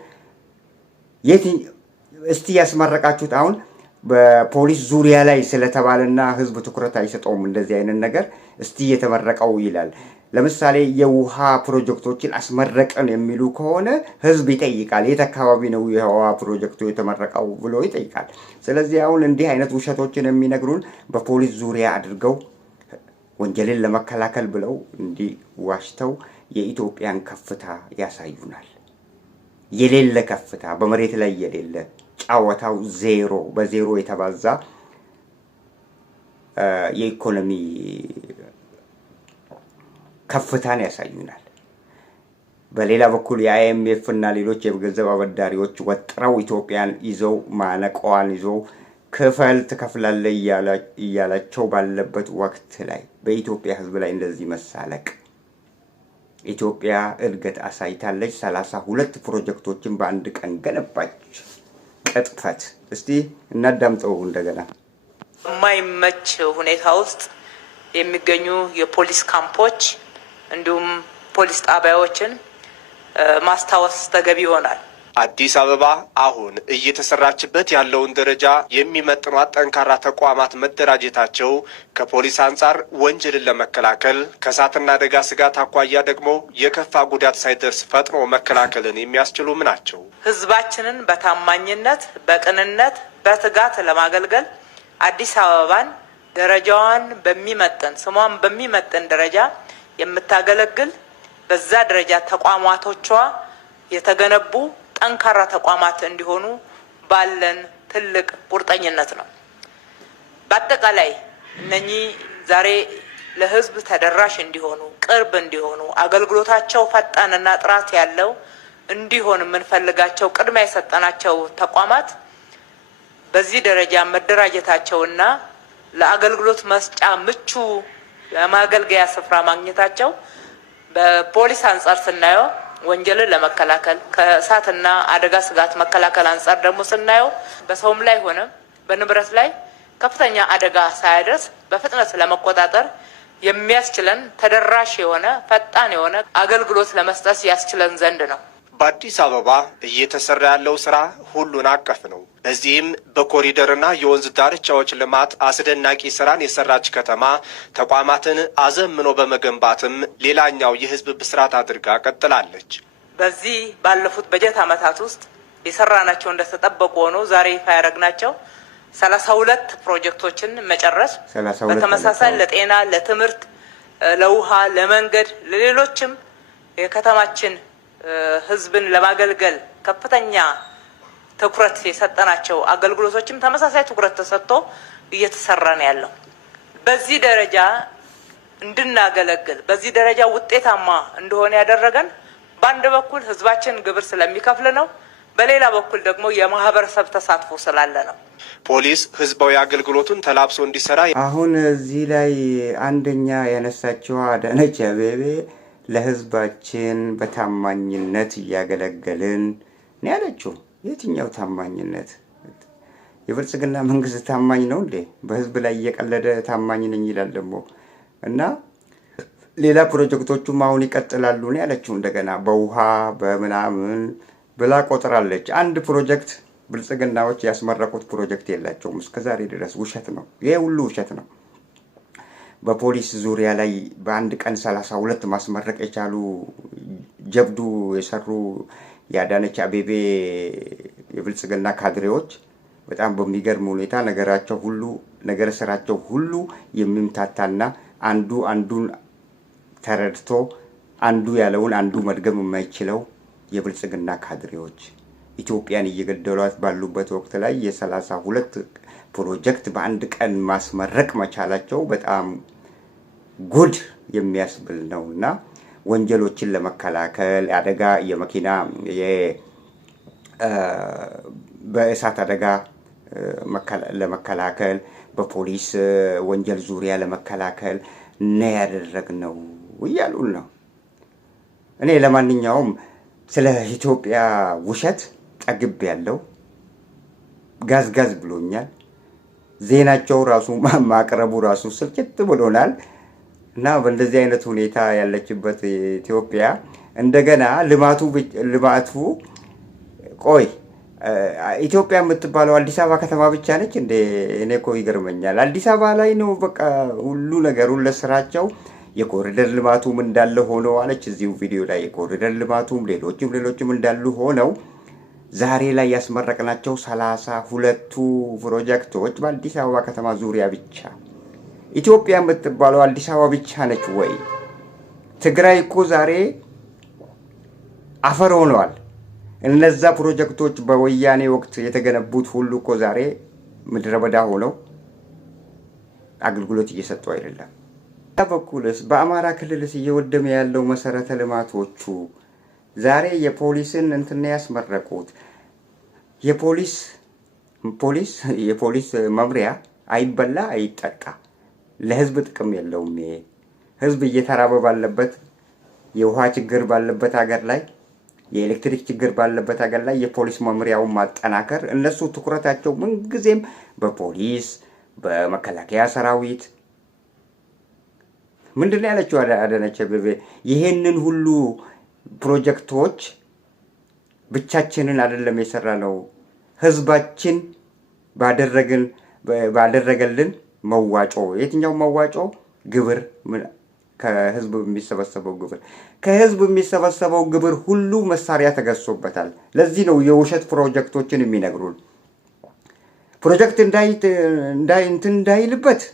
እስቲ ያስመረቃችሁት አሁን በፖሊስ ዙሪያ ላይ ስለተባለና ሕዝብ ትኩረት አይሰጠውም እንደዚህ አይነት ነገር። እስቲ የተመረቀው ይላል። ለምሳሌ የውሃ ፕሮጀክቶችን አስመረቀን የሚሉ ከሆነ ህዝብ ይጠይቃል። የት አካባቢ ነው የውሃ ፕሮጀክቱ የተመረቀው ብሎ ይጠይቃል። ስለዚህ አሁን እንዲህ አይነት ውሸቶችን የሚነግሩን በፖሊስ ዙሪያ አድርገው ወንጀልን ለመከላከል ብለው እንዲህ ዋሽተው የኢትዮጵያን ከፍታ ያሳዩናል። የሌለ ከፍታ፣ በመሬት ላይ የሌለ ጫወታው ዜሮ፣ በዜሮ የተባዛ የኢኮኖሚ ከፍታን ያሳዩናል። በሌላ በኩል የአይኤምኤፍ እና ሌሎች የገንዘብ አበዳሪዎች ወጥረው ኢትዮጵያን ይዘው ማነቋን ይዘው ክፈል ትከፍላለህ እያላቸው ባለበት ወቅት ላይ በኢትዮጵያ ሕዝብ ላይ እንደዚህ መሳለቅ። ኢትዮጵያ እድገት አሳይታለች። 32 ፕሮጀክቶችን በአንድ ቀን ገነባች። ቅጥፈት። እስቲ እናዳምጠው እንደገና። የማይመች ሁኔታ ውስጥ የሚገኙ የፖሊስ ካምፖች እንዲሁም ፖሊስ ጣቢያዎችን ማስታወስ ተገቢ ይሆናል። አዲስ አበባ አሁን እየተሰራችበት ያለውን ደረጃ የሚመጥኗት ጠንካራ ተቋማት መደራጀታቸው ከፖሊስ አንጻር ወንጀልን ለመከላከል ከእሳትና አደጋ ስጋት አኳያ ደግሞ የከፋ ጉዳት ሳይደርስ ፈጥኖ መከላከልን የሚያስችሉም ናቸው። ህዝባችንን በታማኝነት በቅንነት በትጋት ለማገልገል አዲስ አበባን ደረጃዋን በሚመጥን ስሟን በሚመጥን ደረጃ የምታገለግል በዛ ደረጃ ተቋማቶቿ የተገነቡ ጠንካራ ተቋማት እንዲሆኑ ባለን ትልቅ ቁርጠኝነት ነው። በአጠቃላይ እነኚህ ዛሬ ለህዝብ ተደራሽ እንዲሆኑ፣ ቅርብ እንዲሆኑ፣ አገልግሎታቸው ፈጣንና ጥራት ያለው እንዲሆን የምንፈልጋቸው ቅድሚያ የሰጠናቸው ተቋማት በዚህ ደረጃ መደራጀታቸውና ለአገልግሎት መስጫ ምቹ የማገልገያ ስፍራ ማግኘታቸው በፖሊስ አንጻር ስናየው ወንጀልን ለመከላከል ከእሳትና አደጋ ስጋት መከላከል አንጻር ደግሞ ስናየው በሰውም ላይ ሆነ በንብረት ላይ ከፍተኛ አደጋ ሳያደርስ በፍጥነት ለመቆጣጠር የሚያስችለን ተደራሽ የሆነ ፈጣን የሆነ አገልግሎት ለመስጠት ያስችለን ዘንድ ነው። በአዲስ አበባ እየተሰራ ያለው ስራ ሁሉን አቀፍ ነው። በዚህም በኮሪደርና የወንዝ ዳርቻዎች ልማት አስደናቂ ስራን የሰራች ከተማ ተቋማትን አዘምኖ በመገንባትም ሌላኛው የህዝብ ብስራት አድርጋ ቀጥላለች። በዚህ ባለፉት በጀት ዓመታት ውስጥ የሰራናቸው እንደተጠበቁ ሆኖ ዛሬ ይፋ ያደረግናቸው 32 ፕሮጀክቶችን መጨረስ፣ በተመሳሳይ ለጤና፣ ለትምህርት፣ ለውሃ፣ ለመንገድ፣ ለሌሎችም የከተማችን ህዝብን ለማገልገል ከፍተኛ ትኩረት የሰጠናቸው አገልግሎቶችም ተመሳሳይ ትኩረት ተሰጥቶ እየተሰራ ነው ያለው። በዚህ ደረጃ እንድናገለግል በዚህ ደረጃ ውጤታማ እንደሆነ ያደረገን በአንድ በኩል ህዝባችን ግብር ስለሚከፍል ነው፣ በሌላ በኩል ደግሞ የማህበረሰብ ተሳትፎ ስላለ ነው። ፖሊስ ህዝባዊ አገልግሎቱን ተላብሶ እንዲሰራ አሁን እዚህ ላይ አንደኛ ያነሳችው አዳነች አቤቤ ለህዝባችን በታማኝነት እያገለገልን ነው ያለችው። የትኛው ታማኝነት? የብልጽግና መንግስት ታማኝ ነው እንዴ? በህዝብ ላይ እየቀለደ ታማኝ ነኝ ይላል ደግሞ እና ሌላ ፕሮጀክቶቹም አሁን ይቀጥላሉ ነው ያለችው። እንደገና በውሃ በምናምን ብላ ቆጥራለች። አንድ ፕሮጀክት ብልጽግናዎች ያስመረቁት ፕሮጀክት የላቸውም እስከዛሬ ድረስ። ውሸት ነው፣ ይሄ ሁሉ ውሸት ነው። በፖሊስ ዙሪያ ላይ በአንድ ቀን 32 ማስመረቅ የቻሉ ጀብዱ የሰሩ የአዳነች አቤቤ የብልጽግና ካድሬዎች በጣም በሚገርም ሁኔታ ነገረ ስራቸው ሁሉ የሚምታታና አንዱ አንዱን ተረድቶ አንዱ ያለውን አንዱ መድገም የማይችለው የብልጽግና ካድሬዎች ኢትዮጵያን እየገደሏት ባሉበት ወቅት ላይ የ32 ፕሮጀክት በአንድ ቀን ማስመረቅ መቻላቸው በጣም ጉድ የሚያስብል ነውና ወንጀሎችን ለመከላከል አደጋ የመኪና በእሳት አደጋ ለመከላከል በፖሊስ ወንጀል ዙሪያ ለመከላከል ነው ያደረግነው እያሉን ነው። እኔ ለማንኛውም ስለ ኢትዮጵያ ውሸት ጠግብ ያለው ጋዝጋዝ ብሎኛል። ዜናቸው ራሱ ማቅረቡ ራሱ ስልችት ብሎናል እና በእንደዚህ አይነት ሁኔታ ያለችበት ኢትዮጵያ እንደገና ልማቱ ቆይ ኢትዮጵያ የምትባለው አዲስ አበባ ከተማ ብቻ ነች እንዴ? እኔ እኮ ይገርመኛል። አዲስ አበባ ላይ ነው በቃ ሁሉ ነገሩን ለስራቸው። የኮሪደር ልማቱም እንዳለ ሆኖ አለች እዚሁ ቪዲዮ ላይ የኮሪደር ልማቱም ሌሎችም እንዳሉ ሆነው ዛሬ ላይ ያስመረቅናቸው 32ቱ ፕሮጀክቶች በአዲስ አበባ ከተማ ዙሪያ ብቻ። ኢትዮጵያ የምትባለው አዲስ አበባ ብቻ ነች ወይ? ትግራይ እኮ ዛሬ አፈር ሆነዋል። እነዛ ፕሮጀክቶች በወያኔ ወቅት የተገነቡት ሁሉ እኮ ዛሬ ምድረ በዳ ሆነው አገልግሎት እየሰጡ አይደለም። በኩልስ በአማራ ክልልስ እየወደመ ያለው መሰረተ ልማቶቹ ዛሬ የፖሊስን እንትን ያስመረቁት የፖሊስ መምሪያ አይበላ አይጠጣ ለህዝብ ጥቅም የለውም። ህዝብ እየተራበ ባለበት የውሃ ችግር ባለበት ሀገር ላይ የኤሌክትሪክ ችግር ባለበት ሀገር ላይ የፖሊስ መምሪያውን ማጠናከር እነሱ ትኩረታቸው ምንጊዜም በፖሊስ በመከላከያ ሰራዊት ምንድነው ያለችው አዳነች አቤቤ? ይሄንን ሁሉ ፕሮጀክቶች ብቻችንን አይደለም የሰራ ነው፣ ህዝባችን ባደረገልን መዋጮ። የትኛው መዋጮ? ግብር፣ ከህዝብ የሚሰበሰበው ግብር ሁሉ መሳሪያ ተገዝቶበታል። ለዚህ ነው የውሸት ፕሮጀክቶችን የሚነግሩን። ፕሮጀክት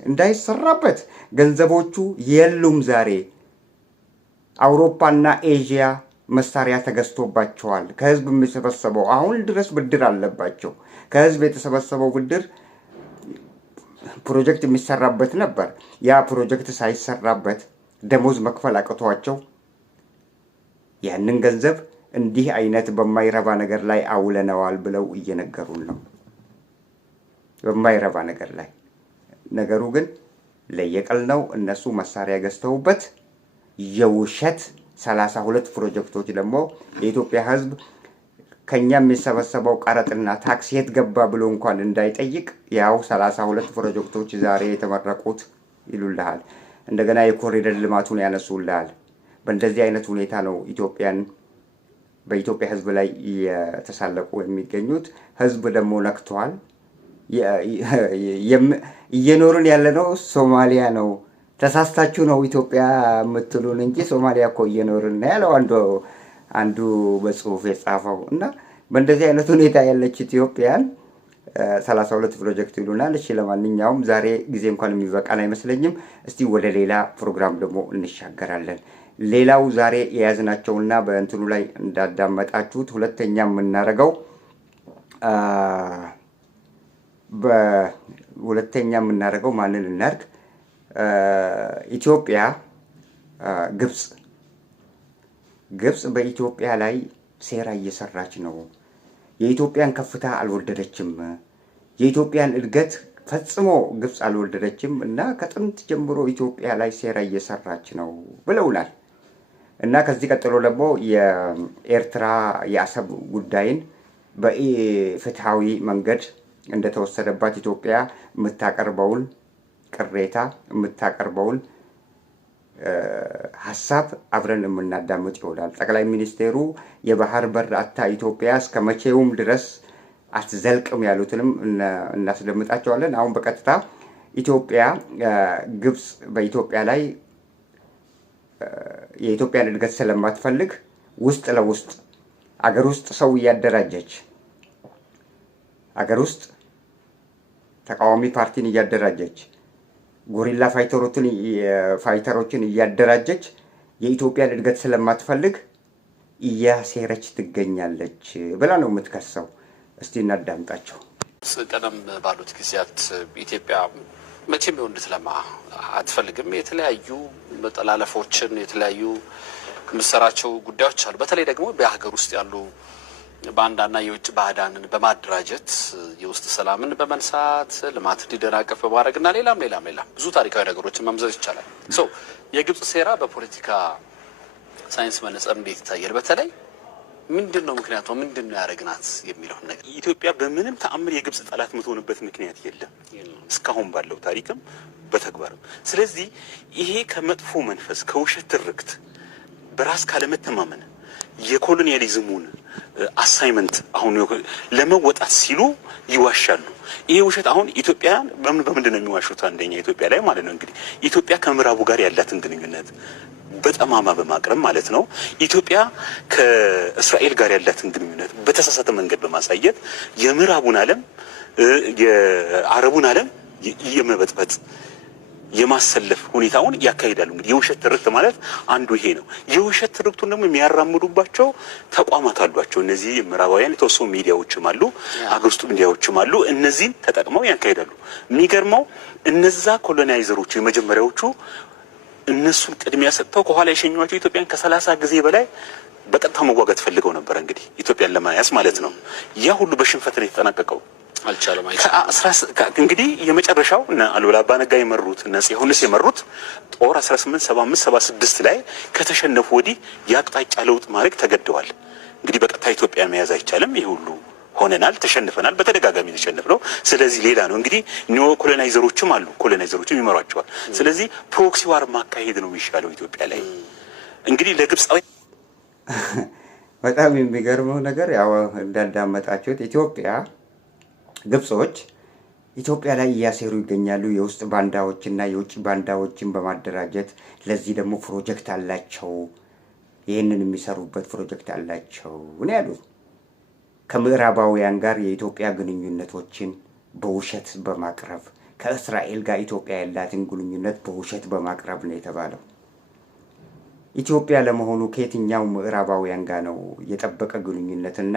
እንዳይሰራበት ገንዘቦቹ የሉም። ዛሬ አውሮፓና ኤዥያ መሳሪያ ተገዝቶባቸዋል። ከህዝብ የሚሰበሰበው አሁን ድረስ ብድር አለባቸው። ከህዝብ የተሰበሰበው ብድር ፕሮጀክት የሚሰራበት ነበር። ያ ፕሮጀክት ሳይሰራበት ደሞዝ መክፈል አቅቷቸው ያንን ገንዘብ እንዲህ አይነት በማይረባ ነገር ላይ አውለነዋል ብለው እየነገሩን ነው። በማይረባ ነገር ላይ ነገሩ ግን ለየቀል ነው። እነሱ መሳሪያ ገዝተውበት የውሸት 32 ፕሮጀክቶች ደግሞ የኢትዮጵያ ህዝብ ከኛ የሚሰበሰበው ቀረጥና ታክስ የት ገባ ብሎ እንኳን እንዳይጠይቅ ያው 32 ፕሮጀክቶች ዛሬ የተመረቁት ይሉልሃል። እንደገና የኮሪደር ልማቱን ያነሱልሃል። በእንደዚህ አይነት ሁኔታ ነው በኢትዮጵያ ህዝብ ላይ የተሳለቁ የሚገኙት። ህዝብ ደግሞ ነክቷል። እየኖርን ያለነው ሶማሊያ ነው። ተሳስታችሁ ነው ኢትዮጵያ የምትሉን እንጂ ሶማሊያ እኮ እየኖርን ነው ያለው አንዱ በጽሁፍ የጻፈው። እና በእንደዚህ አይነት ሁኔታ ያለች ኢትዮጵያን 32 ፕሮጀክት ይሉናል። እሺ ለማንኛውም ዛሬ ጊዜ እንኳን የሚበቃን አይመስለኝም። እስቲ ወደ ሌላ ፕሮግራም ደግሞ እንሻገራለን። ሌላው ዛሬ የያዝናቸውና በእንትኑ ላይ እንዳዳመጣችሁት ሁለተኛ የምናደርገው ማንን እናድርግ? ኢትዮጵያ ግብጽ በኢትዮጵያ ላይ ሴራ እየሰራች ነው። የኢትዮጵያን ከፍታ አልወደደችም። የኢትዮጵያን እድገት ፈጽሞ ግብጽ አልወደደችም እና ከጥንት ጀምሮ ኢትዮጵያ ላይ ሴራ እየሰራች ነው ብለውናል። እና ከዚህ ቀጥሎ ደግሞ የኤርትራ የአሰብ ጉዳይን በፍትሃዊ መንገድ እንደተወሰደባት ኢትዮጵያ የምታቀርበውን ቅሬታ የምታቀርበውን ሐሳብ አብረን የምናዳምጥ ይሆናል። ጠቅላይ ሚኒስቴሩ የባህር በር አታ ኢትዮጵያ እስከ መቼውም ድረስ አትዘልቅም ያሉትንም እናስደምጣቸዋለን። አሁን በቀጥታ ኢትዮጵያ ግብጽ በኢትዮጵያ ላይ የኢትዮጵያን እድገት ስለማትፈልግ ውስጥ ለውስጥ አገር ውስጥ ሰው እያደራጀች አገር ውስጥ ተቃዋሚ ፓርቲን እያደራጀች ጎሪላ ፋይተሮችን እያደራጀች የኢትዮጵያን እድገት ስለማትፈልግ እያሴረች ትገኛለች ብላ ነው የምትከሰው። እስቲ እናዳምጣቸው። ቀደም ባሉት ጊዜያት ኢትዮጵያ መቼም ቢሆን እንድትለማ አትፈልግም። የተለያዩ መጠላለፎችን የተለያዩ የምትሰራቸው ጉዳዮች አሉ። በተለይ ደግሞ በሀገር ውስጥ ያሉ ባንዳና የውጭ ባዕዳንን በማደራጀት የውስጥ ሰላምን በመንሳት ልማት እንዲደናቀፍ በማድረግና ሌላም ብዙ ታሪካዊ ነገሮችን መምዘዝ ይቻላል። የግብጽ ሴራ በፖለቲካ ሳይንስ መነጽር እንዴት ይታያል? በተለይ ምንድነው ምክንያቱ? ምንድነው ያደረግናት የሚለውን ነገር ኢትዮጵያ በምንም ተአምር የግብጽ ጠላት የምትሆንበት ምክንያት የለም እስካሁን ባለው ታሪክም በተግባርም። ስለዚህ ይሄ ከመጥፎ መንፈስ ከውሸት ትርክት በራስ ካለመተማመን የኮሎኒያሊዝሙን አሳይመንት አሁን ለመወጣት ሲሉ ይዋሻሉ። ይሄ ውሸት አሁን ኢትዮጵያን በምንድን ነው የሚዋሹት? አንደኛ ኢትዮጵያ ላይ ማለት ነው እንግዲህ ኢትዮጵያ ከምዕራቡ ጋር ያላትን ግንኙነት በጠማማ በማቅረብ ማለት ነው። ኢትዮጵያ ከእስራኤል ጋር ያላትን ግንኙነት በተሳሳተ መንገድ በማሳየት የምዕራቡን ዓለም የአረቡን ዓለም የመበጥበጥ የማሰለፍ ሁኔታውን ያካሂዳሉ። እንግዲህ የውሸት ትርክት ማለት አንዱ ይሄ ነው። የውሸት ትርክቱን ደግሞ የሚያራምዱባቸው ተቋማት አሏቸው። እነዚህ ምዕራባውያን የተወሰኑ ሚዲያዎችም አሉ፣ አገር ውስጥ ሚዲያዎችም አሉ። እነዚህን ተጠቅመው ያካሂዳሉ። የሚገርመው እነዛ ኮሎናይዘሮቹ የመጀመሪያዎቹ እነሱን ቅድሚያ ሰጥተው ከኋላ የሸኟቸው ኢትዮጵያን ከ30 ጊዜ በላይ በቀጥታ መዋጋት ፈልገው ነበር። እንግዲህ ኢትዮጵያን ለማያዝ ማለት ነው። ያ ሁሉ በሽንፈት ነው የተጠናቀቀው። አልቻለም። እንግዲህ የመጨረሻው አሉላ አባ ነጋ የመሩት ነጽ ዮሐንስ የመሩት ጦር 1875-76 ላይ ከተሸነፉ ወዲህ የአቅጣጫ ለውጥ ማድረግ ተገደዋል። እንግዲህ በቀጥታ ኢትዮጵያ መያዝ አይቻልም። ይሄ ሁሉ ሆነናል፣ ተሸንፈናል፣ በተደጋጋሚ ተሸንፈናል። ስለዚህ ሌላ ነው እንግዲህ ኒዮ ኮሎናይዘሮችም አሉ፣ ኮሎናይዘሮችም ይመሯቸዋል። ስለዚህ ፕሮክሲ ዋር ማካሄድ ነው የሚሻለው ኢትዮጵያ ላይ። እንግዲህ ለግብጻዊ በጣም የሚገርመው ነገር ያው እንዳዳመጣችሁት ግብጾች ኢትዮጵያ ላይ እያሴሩ ይገኛሉ። የውስጥ ባንዳዎችና የውጭ ባንዳዎችን በማደራጀት ለዚህ ደግሞ ፕሮጀክት አላቸው። ይህንን የሚሰሩበት ፕሮጀክት አላቸው ነው ያሉት። ከምዕራባውያን ጋር የኢትዮጵያ ግንኙነቶችን በውሸት በማቅረብ ከእስራኤል ጋር ኢትዮጵያ ያላትን ግንኙነት በውሸት በማቅረብ ነው የተባለው። ኢትዮጵያ ለመሆኑ ከየትኛው ምዕራባውያን ጋር ነው የጠበቀ ግንኙነትና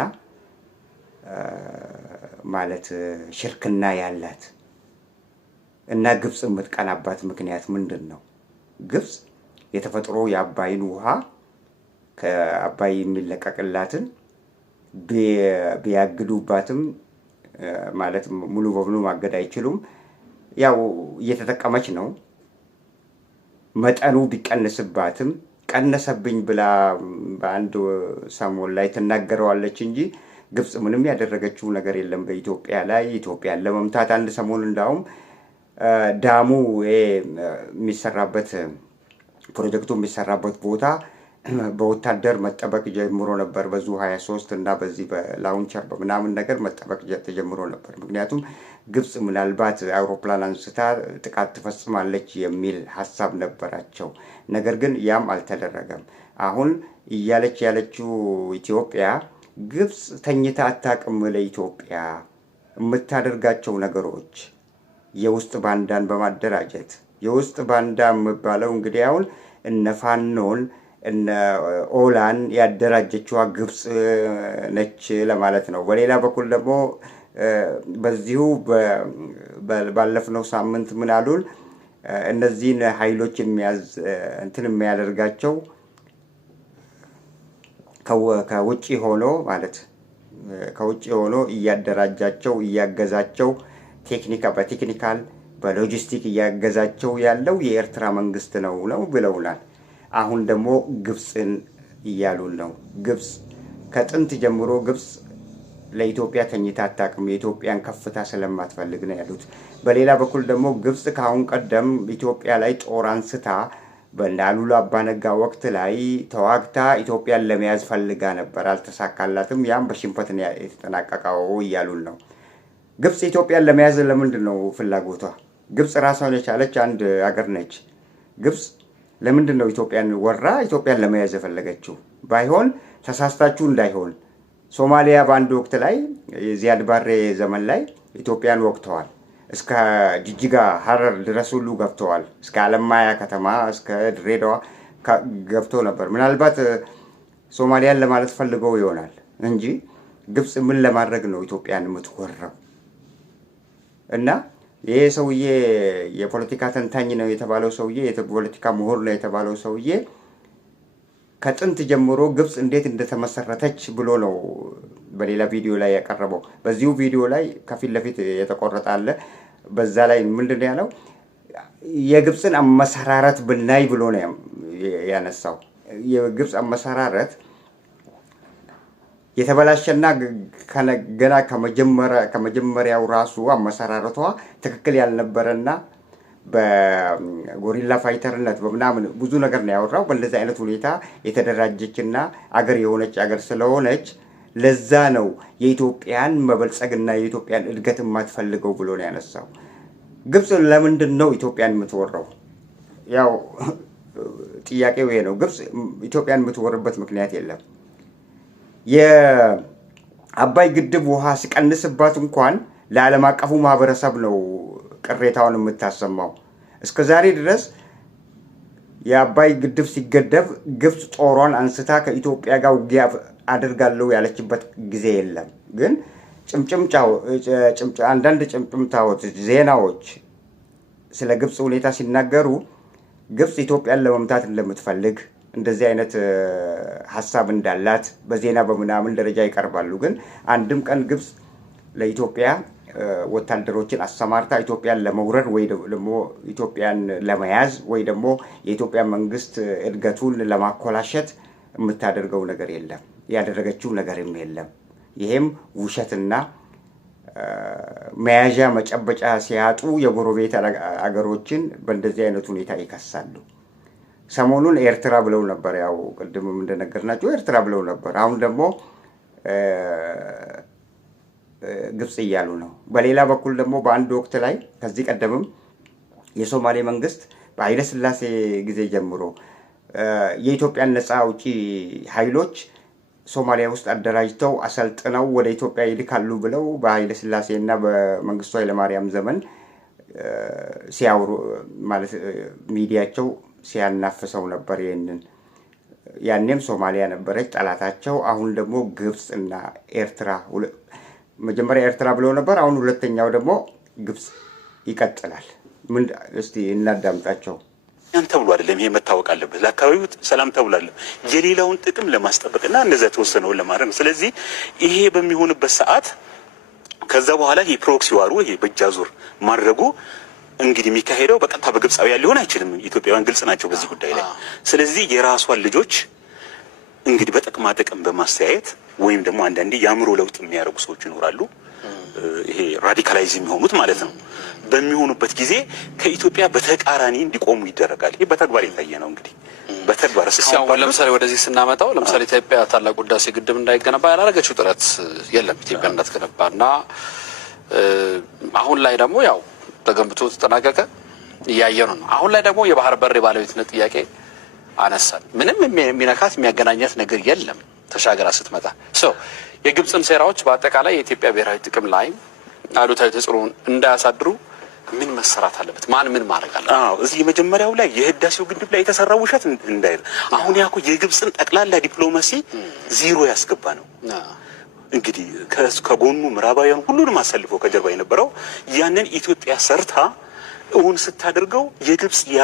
ማለት ሽርክና ያላት? እና ግብጽ የምትቀናባት ምክንያት ምንድን ነው? ግብጽ የተፈጥሮ የአባይን ውሃ ከአባይ የሚለቀቅላትን ቢያግዱባትም ማለት ሙሉ በሙሉ ማገድ አይችሉም። ያው እየተጠቀመች ነው። መጠኑ ቢቀንስባትም ቀነሰብኝ ብላ በአንድ ሰሞን ላይ ትናገረዋለች እንጂ ግብጽ ምንም ያደረገችው ነገር የለም በኢትዮጵያ ላይ። ኢትዮጵያን ለመምታት አንድ ሰሞን እንዳውም ዳሙ የሚሰራበት ፕሮጀክቱ የሚሰራበት ቦታ በወታደር መጠበቅ ጀምሮ ነበር። በዙ 23 እና በዚህ በላውንቸር በምናምን ነገር መጠበቅ ተጀምሮ ነበር። ምክንያቱም ግብጽ ምናልባት አውሮፕላን አንስታ ጥቃት ትፈጽማለች የሚል ሀሳብ ነበራቸው። ነገር ግን ያም አልተደረገም። አሁን እያለች ያለችው ኢትዮጵያ ግብጽ ተኝታ አታውቅም። ለኢትዮጵያ የምታደርጋቸው ነገሮች የውስጥ ባንዳን በማደራጀት የውስጥ ባንዳ የሚባለው እንግዲህ አሁን እነ ፋኖን እነ ኦላን ያደራጀችዋ ግብጽ ነች ለማለት ነው። በሌላ በኩል ደግሞ በዚሁ ባለፈው ሳምንት ምን አሉን? እነዚህን ኃይሎች የሚያደርጋቸው ከውጪ ሆኖ እያደራጃቸው እያገዛቸው በቴክኒካል በሎጂስቲክ እያገዛቸው ያለው የኤርትራ መንግስት ነው ብለውናል። አሁን ደግሞ ግብጽን እያሉን ነው። ግብጽ ከጥንት ጀምሮ ግብጽ ለኢትዮጵያ ተኝታ አታውቅም፣ የኢትዮጵያን ከፍታ ስለማትፈልግ ነው ያሉት። በሌላ በኩል ደግሞ ግብጽ ከአሁን ቀደም ኢትዮጵያ ላይ ጦር አንስታ በአሉላ አባነጋ ወቅት ላይ ተዋግታ ኢትዮጵያን ለመያዝ ፈልጋ ነበር፣ አልተሳካላትም። ያም በሽንፈት የተጠናቀቀው እያሉን ነው። ግብጽ ኢትዮጵያን ለመያዝ ለምንድን ነው ፍላጎቷ? ግብጽ ራሷን የቻለች አንድ አገር ነች። ግብጽ ለምንድን ነው ኢትዮጵያን ወራ ኢትዮጵያን ለመያዝ የፈለገችው? ባይሆን ተሳስታችሁ እንዳይሆን ሶማሊያ በአንድ ወቅት ላይ ዚያድ ባሬ ዘመን ላይ ኢትዮጵያን ወቅተዋል። እስከ ጅጅጋ ሀረር ድረስ ሁሉ ገብተዋል። እስከ አለማያ ከተማ እስከ ድሬዳዋ ገብተው ነበር። ምናልባት ሶማሊያን ለማለት ፈልገው ይሆናል እንጂ ግብጽ ምን ለማድረግ ነው ኢትዮጵያን የምትወራው? እና ይሄ ሰውዬ የፖለቲካ ተንታኝ ነው የተባለው ሰውዬ፣ የፖለቲካ ምሁር ነው የተባለው ሰውዬ ከጥንት ጀምሮ ግብጽ እንዴት እንደተመሰረተች ብሎ ነው በሌላ ቪዲዮ ላይ ያቀረበው። በዚሁ ቪዲዮ ላይ ከፊት ለፊት የተቆረጠ አለ። በዛ ላይ ምንድን ነው ያለው? የግብጽን አመሰራረት ብናይ ብሎ ነው ያነሳው። የግብጽ አመሰራረት የተበላሸና ገና ከመጀመሪያው ራሱ አመሰራረቷ ትክክል ያልነበረና በጎሪላ ፋይተርነት በምናምን ብዙ ነገር ነው ያወራው። በእንደዚህ አይነት ሁኔታ የተደራጀችና አገር የሆነች አገር ስለሆነች ለዛ ነው የኢትዮጵያን መበልጸግና የኢትዮጵያን እድገት የማትፈልገው ብሎ ነው ያነሳው። ግብጽ ለምንድን ነው ኢትዮጵያን የምትወረው? ያው ጥያቄው ይሄ ነው። ግብጽ ኢትዮጵያን የምትወርበት ምክንያት የለም። የአባይ ግድብ ውሃ ሲቀንስባት እንኳን ለዓለም አቀፉ ማህበረሰብ ነው ቅሬታውን የምታሰማው። እስከ ዛሬ ድረስ የአባይ ግድብ ሲገደብ ግብጽ ጦሯን አንስታ ከኢትዮጵያ ጋር ውጊያ አድርጋለሁ ያለችበት ጊዜ የለም። ግን አንዳንድ ጭምጭምታዎች፣ ዜናዎች ስለ ግብጽ ሁኔታ ሲናገሩ ግብጽ ኢትዮጵያን ለመምታት እንደምትፈልግ እንደዚህ አይነት ሀሳብ እንዳላት በዜና በምናምን ደረጃ ይቀርባሉ። ግን አንድም ቀን ግብጽ ለኢትዮጵያ ወታደሮችን አሰማርታ ኢትዮጵያን ለመውረድ ወይ ደግሞ ኢትዮጵያን ለመያዝ ወይ ደግሞ የኢትዮጵያ መንግስት እድገቱን ለማኮላሸት የምታደርገው ነገር የለም። ያደረገችው ነገርም የለም። ይሄም ውሸትና መያዣ መጨበጫ ሲያጡ የጎረቤት አገሮችን በእንደዚህ አይነት ሁኔታ ይከሳሉ። ሰሞኑን ኤርትራ ብለው ነበር። ያው ቅድምም እንደነገርናቸው ኤርትራ ብለው ነበር። አሁን ደግሞ ግብጽ እያሉ ነው። በሌላ በኩል ደግሞ በአንድ ወቅት ላይ ከዚህ ቀደምም የሶማሌ መንግስት በኃይለ ሥላሴ ጊዜ ጀምሮ የኢትዮጵያን ነፃ አውጪ ኃይሎች ሶማሊያ ውስጥ አደራጅተው አሰልጥነው ወደ ኢትዮጵያ ይልካሉ ብለው በኃይለ ሥላሴ እና በመንግስቱ ኃይለማርያም ዘመን ሲያወሩ ማለት ሚዲያቸው ሲያናፍሰው ነበር። ይሄንን ያኔም ሶማሊያ ነበረች ጠላታቸው። አሁን ደግሞ ግብጽ እና ኤርትራ፣ መጀመሪያ ኤርትራ ብለው ነበር። አሁን ሁለተኛው ደግሞ ግብጽ ይቀጥላል። ምን እስቲ እናዳምጣቸው። ያን ተብሎ አይደለም ይሄ መታወቅ አለበት። ለአካባቢው ሰላም ተብሏል የሌላውን ጥቅም ለማስጠበቅና እንደዛ ተወሰነውን ለማድረግ ነው። ስለዚህ ይሄ በሚሆንበት ሰዓት ከዛ በኋላ ይሄ ፕሮክሲ ዋሩ ይሄ በእጃዙር ማድረጉ እንግዲህ የሚካሄደው በቀጥታ በግብጻውያን ሊሆን አይችልም። ኢትዮጵያውያን ግልጽ ናቸው በዚህ ጉዳይ ላይ። ስለዚህ የራሷን ልጆች እንግዲህ በጥቅማ ጥቅም በማስተያየት ወይም ደግሞ አንዳንዴ የአእምሮ ለውጥ የሚያደርጉ ሰዎች ይኖራሉ። ይሄ ራዲካላይዝ የሚሆኑት ማለት ነው። በሚሆኑበት ጊዜ ከኢትዮጵያ በተቃራኒ እንዲቆሙ ይደረጋል። ይሄ በተግባር የታየ ነው። እንግዲህ በተግባር እስካሁን ለምሳሌ ወደዚህ ስናመጣው ለምሳሌ ኢትዮጵያ ታላቁ ህዳሴ ግድብ እንዳይገነባ ያላረገችው ጥረት የለም ኢትዮጵያ እንዳትገነባና አሁን ላይ ደግሞ ያው ተገንብቶ ተጠናቀቀ እያየኑ ነው። አሁን ላይ ደግሞ የባህር በር ባለቤትነት ጥያቄ አነሳን። ምንም የሚነካት የሚያገናኛት ነገር የለም ተሻገራ ስትመጣ የግብፅን ሴራዎች በአጠቃላይ የኢትዮጵያ ብሔራዊ ጥቅም ላይ አሉታዊ ተጽዕኖ እንዳያሳድሩ ምን መሰራት አለበት? ማን ምን ማድረግ አለበት? እዚህ የመጀመሪያው ላይ የህዳሴው ግድብ ላይ የተሰራው ውሸት እንዳይል አሁን ያኮ የግብፅን ጠቅላላ ዲፕሎማሲ ዜሮ ያስገባ ነው። እንግዲህ ከጎኑ ምዕራባውያን ሁሉንም አሰልፎ ከጀርባ የነበረው ያንን ኢትዮጵያ ሰርታ እውን ስታደርገው የግብፅ ያ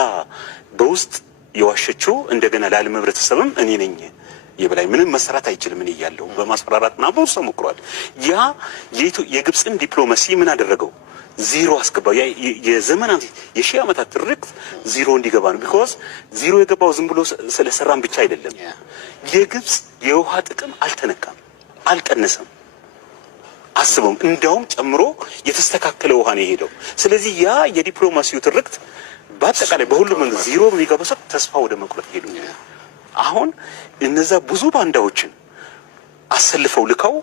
በውስጥ የዋሸችው እንደገና ለዓለም ህብረተሰብም እኔ ነኝ የበላይ ምንም መሰራት አይችልም እኔ እያለሁ በማስፈራራትና በውስጥ ሞክሯል። ያ የግብፅን ዲፕሎማሲ ምን አደረገው? ዜሮ አስገባው። የዘመናት የሺህ ዓመታት ትርክት ዜሮ እንዲገባ ነው። ቢኮዝ ዜሮ የገባው ዝም ብሎ ስለሰራን ብቻ አይደለም። የግብፅ የውሃ ጥቅም አልተነካም፣ አልቀነሰም። አስበው እንዳውም ጨምሮ የተስተካከለ ውሃ ነው የሄደው። ስለዚህ ያ የዲፕሎማሲው ትርክት በአጠቃላይ በሁሉም መንገድ ዜሮ በሚገባው ሰዓት ተስፋ ወደ መቁረጥ ሄዱ። አሁን እነዛ ብዙ ባንዳዎችን አሰልፈው ልከው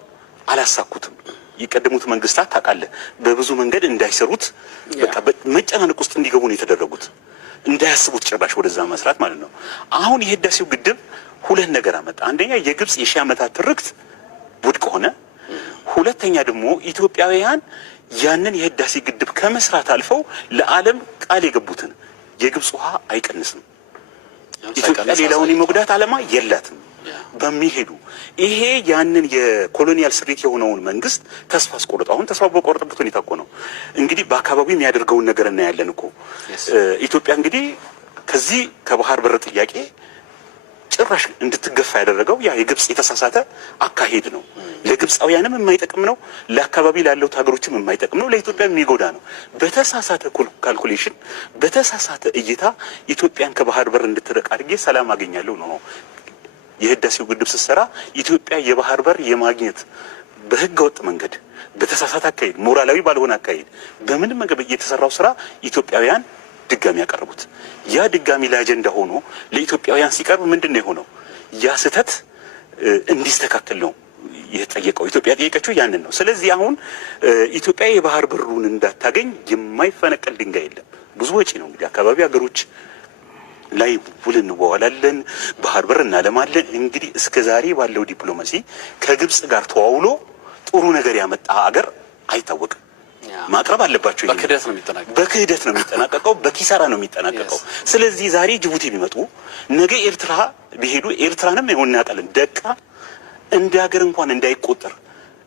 አላሳኩትም። የቀደሙት መንግስታት ታውቃለህ በብዙ መንገድ እንዳይሰሩት በቃ መጨናነቅ ውስጥ እንዲገቡ ነው የተደረጉት። እንዳያስቡት ጭራሽ ወደዛ መስራት ማለት ነው። አሁን የህዳሴው ግድብ ሁለት ነገር አመጣ። አንደኛ የግብፅ የሺህ ዓመታት ትርክት ውድቅ ሆነ። ሁለተኛ ደግሞ ኢትዮጵያውያን ያንን የህዳሴ ግድብ ከመስራት አልፈው ለዓለም ቃል የገቡትን የግብፅ ውሃ አይቀንስም፣ ኢትዮጵያ ሌላውን የመጉዳት ዓላማ የላትም በሚሄዱ ይሄ ያንን የኮሎኒያል ስሪት የሆነውን መንግስት ተስፋ አስቆርጠው አሁን ተስፋ በቆረጠበት ሁኔታ እኮ ነው እንግዲህ በአካባቢው የሚያደርገውን ነገር እናያለን እኮ። ኢትዮጵያ እንግዲህ ከዚህ ከባህር በር ጥያቄ ጭራሽ እንድትገፋ ያደረገው ያ የግብፅ የተሳሳተ አካሄድ ነው። ለግብፃውያንም የማይጠቅም ነው፣ ለአካባቢ ላለው ሀገሮችም የማይጠቅም ነው፣ ለኢትዮጵያ የሚጎዳ ነው። በተሳሳተ ካልኩሌሽን በተሳሳተ እይታ ኢትዮጵያን ከባህር በር እንድትርቅ አድርጌ ሰላም አገኛለሁ ነው። የህዳሴው ግድብ ስትሰራ ኢትዮጵያ የባህር በር የማግኘት በህገ ወጥ መንገድ በተሳሳተ አካሄድ ሞራላዊ ባልሆነ አካሄድ በምንም መንገድ የተሰራው ስራ ኢትዮጵያውያን ድጋሚ ያቀርቡት። ያ ድጋሚ ለአጀንዳ ሆኖ ለኢትዮጵያውያን ሲቀርብ ምንድነው የሆነው? ያ ስህተት እንዲስተካከል ነው የተጠየቀው። ኢትዮጵያ ጠየቀችው ያንን ነው። ስለዚህ አሁን ኢትዮጵያ የባህር በሩን እንዳታገኝ የማይፈነቀል ድንጋይ የለም። ብዙ ወጪ ነው እንግዲህ አካባቢ ሀገሮች ላይ ውል እንዋዋላለን፣ ባህር በር እናለማለን። እንግዲህ እስከ ዛሬ ባለው ዲፕሎማሲ ከግብፅ ጋር ተዋውሎ ጥሩ ነገር ያመጣ ሀገር አይታወቅም። ማቅረብ አለባቸው። በክህደት ነው የሚጠናቀቀው፣ በኪሳራ ነው የሚጠናቀቀው። ስለዚህ ዛሬ ጅቡቲ ቢመጡ ነገ ኤርትራ ቢሄዱ ኤርትራንም ይሆን እናውቃለን ደቃ እንደ ሀገር እንኳን እንዳይቆጠር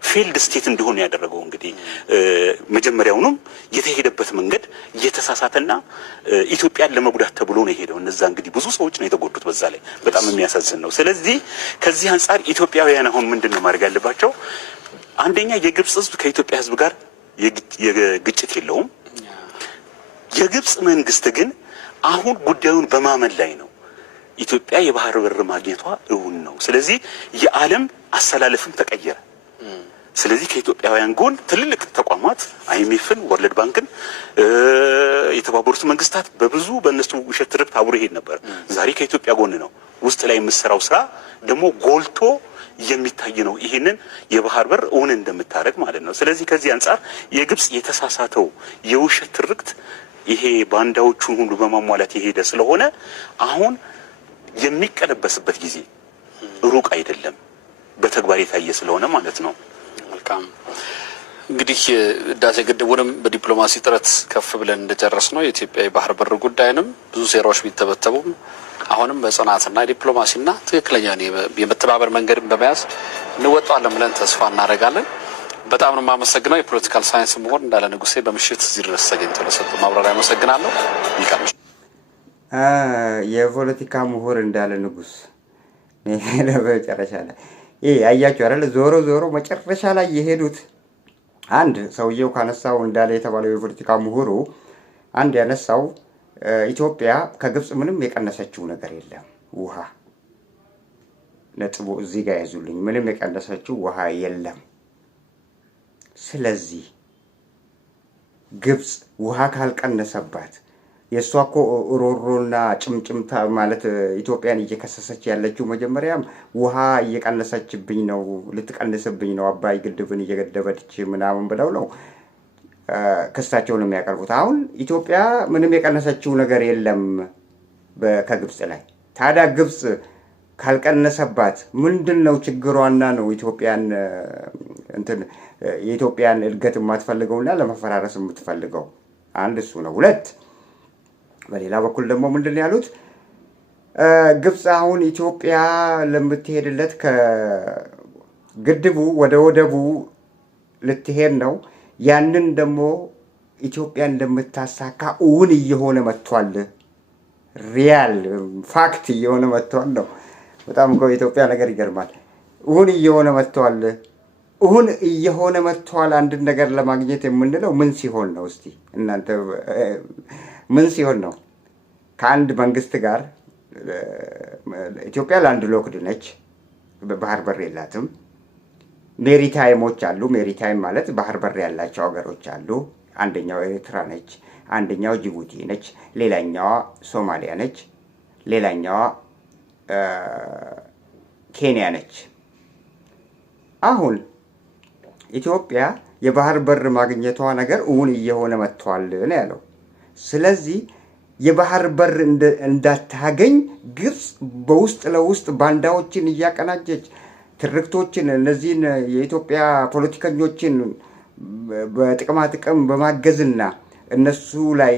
ፊልድ ስቴት እንደሆነ ያደረገው እንግዲህ መጀመሪያውንም የተሄደበት መንገድ የተሳሳተና ኢትዮጵያን ለመጉዳት ተብሎ ነው የሄደው። እነዛ እንግዲህ ብዙ ሰዎች ነው የተጎዱት። በዛ ላይ በጣም የሚያሳዝን ነው። ስለዚህ ከዚህ አንጻር ኢትዮጵያውያን አሁን ምንድን ነው ማድረግ ያለባቸው? አንደኛ የግብፅ ሕዝብ ከኢትዮጵያ ሕዝብ ጋር የግጭት የለውም። የግብፅ መንግስት ግን አሁን ጉዳዩን በማመን ላይ ነው። ኢትዮጵያ የባህር በር ማግኘቷ እውን ነው። ስለዚህ የዓለም አሰላለፍም ተቀየረ። ስለዚህ ከኢትዮጵያውያን ጎን ትልልቅ ተቋማት አይኤምኤፍን፣ ወርልድ ባንክን፣ የተባበሩት መንግስታት በብዙ በእነሱ ውሸት ትርክት አብሮ ይሄድ ነበር። ዛሬ ከኢትዮጵያ ጎን ነው። ውስጥ ላይ የምትሰራው ስራ ደግሞ ጎልቶ የሚታይ ነው። ይሄንን የባህር በር እውን እንደምታደርግ ማለት ነው። ስለዚህ ከዚህ አንጻር የግብፅ የተሳሳተው የውሸት ትርክት ይሄ ባንዳዎቹን ሁሉ በማሟላት የሄደ ስለሆነ አሁን የሚቀለበስበት ጊዜ ሩቅ አይደለም፣ በተግባር የታየ ስለሆነ ማለት ነው። መልካም እንግዲህ ህዳሴ ግድቡንም በዲፕሎማሲ ጥረት ከፍ ብለን እንደጨረስ ነው። የኢትዮጵያ የባህር በር ጉዳይንም ብዙ ሴራዎች ቢተበተቡም አሁንም በጽናትና ዲፕሎማሲና ትክክለኛ የመተባበር መንገድን በመያዝ እንወጣለን ብለን ተስፋ እናደርጋለን። በጣም ነው የማመሰግነው። የፖለቲካል ሳይንስ ምሁር እንዳለ ንጉሴ በምሽት እዚህ ድረስ ተገኝቶ ለሰጡ ማብራሪያ አመሰግናለሁ። ይቀርም የፖለቲካ ምሁር እንዳለ ንጉስ ለበጨረሻ ላይ አያችሁ አይደል? ዞሮ ዞሮ መጨረሻ ላይ የሄዱት አንድ ሰውየው ካነሳው እንዳለ የተባለው የፖለቲካ ምሁሩ አንድ ያነሳው ኢትዮጵያ ከግብፅ ምንም የቀነሰችው ነገር የለም። ውሃ ነጥቡ እዚህ ጋር ያዙልኝ። ምንም የቀነሰችው ውሃ የለም። ስለዚህ ግብፅ ውሃ ካልቀነሰባት የእሷ እኮ ሮሮና ጭምጭምታ ማለት ኢትዮጵያን እየከሰሰች ያለችው መጀመሪያም ውሃ እየቀነሰችብኝ ነው፣ ልትቀንስብኝ ነው፣ አባይ ግድብን እየገደበች ምናምን ብለው ነው ክሳቸውን የሚያቀርቡት። አሁን ኢትዮጵያ ምንም የቀነሰችው ነገር የለም ከግብፅ ላይ። ታዲያ ግብፅ ካልቀነሰባት ምንድነው ችግሯና ነው ኢትዮጵያን የኢትዮጵያን እድገት የማትፈልገውና ለመፈራረስ የምትፈልገው? አንድ እሱ ነው። ሁለት በሌላ በኩል ደግሞ ምንድን ነው ያሉት? ግብፅ አሁን ኢትዮጵያ ለምትሄድለት ከግድቡ ወደ ወደቡ ልትሄድ ነው። ያንን ደግሞ ኢትዮጵያ እንደምታሳካ እውን እየሆነ መጥቷል። ሪያል ፋክት እየሆነ መጥቷል ነው። በጣም እኮ የኢትዮጵያ ነገር ይገርማል። እውን እየሆነ መጥቷል። እውን እየሆነ መጥቷል። አንድን ነገር ለማግኘት የምንለው ምን ሲሆን ነው? እስቲ እናንተ ምን ሲሆን ነው? ከአንድ መንግስት ጋር ኢትዮጵያ ላንድ ሎክድ ነች፣ ባህር በር የላትም። ሜሪታይሞች አሉ። ሜሪታይም ማለት ባህር በር ያላቸው ሀገሮች አሉ። አንደኛው ኤርትራ ነች፣ አንደኛው ጅቡቲ ነች፣ ሌላኛዋ ሶማሊያ ነች፣ ሌላኛዋ ኬንያ ነች። አሁን ኢትዮጵያ የባህር በር ማግኘቷ ነገር እውን እየሆነ መጥቷል ነው ያለው። ስለዚህ የባህር በር እንዳታገኝ ግብፅ በውስጥ ለውስጥ ባንዳዎችን እያቀናጀች ትርክቶችን፣ እነዚህን የኢትዮጵያ ፖለቲከኞችን በጥቅማ ጥቅም በማገዝና እነሱ ላይ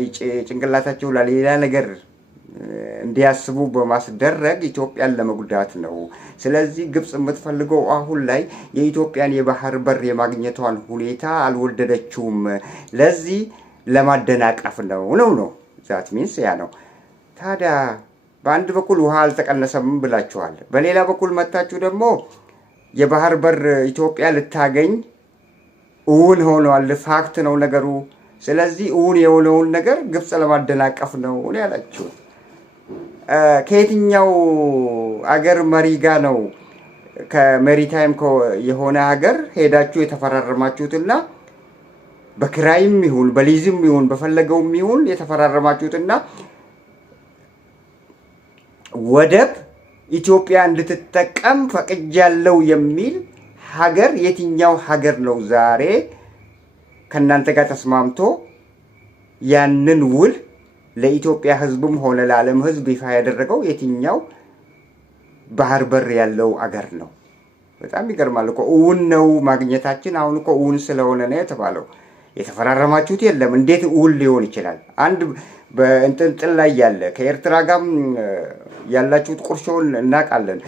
ጭንቅላታቸው ላይ ሌላ ነገር እንዲያስቡ በማስደረግ ኢትዮጵያን ለመጉዳት ነው። ስለዚህ ግብፅ የምትፈልገው አሁን ላይ የኢትዮጵያን የባህር በር የማግኘቷን ሁኔታ አልወደደችውም። ለዚህ ለማደናቀፍ ነው ነው ዛት ሚንስ ያ ነው። ታዲያ በአንድ በኩል ውሃ አልተቀነሰም ብላችኋል። በሌላ በኩል መታችሁ ደግሞ የባህር በር ኢትዮጵያ ልታገኝ እውን ሆኗል። ፋክት ነው ነገሩ። ስለዚህ እውን የሆነውን ነገር ግብፅ ለማደናቀፍ ነው ያላችሁ። ከየትኛው አገር መሪ ጋር ነው ከሜሪታይም የሆነ ሀገር ሄዳችሁ የተፈራረማችሁትና በክራይም ይሁን በሊዝም ይሁን በፈለገውም ይሁን የተፈራረማችሁትና ወደብ ኢትዮጵያ እንድትጠቀም ፈቅጃለሁ የሚል ሀገር የትኛው ሀገር ነው ዛሬ ከእናንተ ጋር ተስማምቶ ያንን ውል ለኢትዮጵያ ሕዝብም ሆነ ለዓለም ሕዝብ ይፋ ያደረገው? የትኛው ባህር በር ያለው አገር ነው? በጣም ይገርማል እኮ። እውን ነው ማግኘታችን። አሁን እኮ እውን ስለሆነ ነው የተባለው። የተፈራረማችሁት የለም። እንዴት እውን ሊሆን ይችላል? አንድ በእንጥልጥል ላይ ያለ ከኤርትራ ጋርም ያላችሁት ቁርሾን እናውቃለን።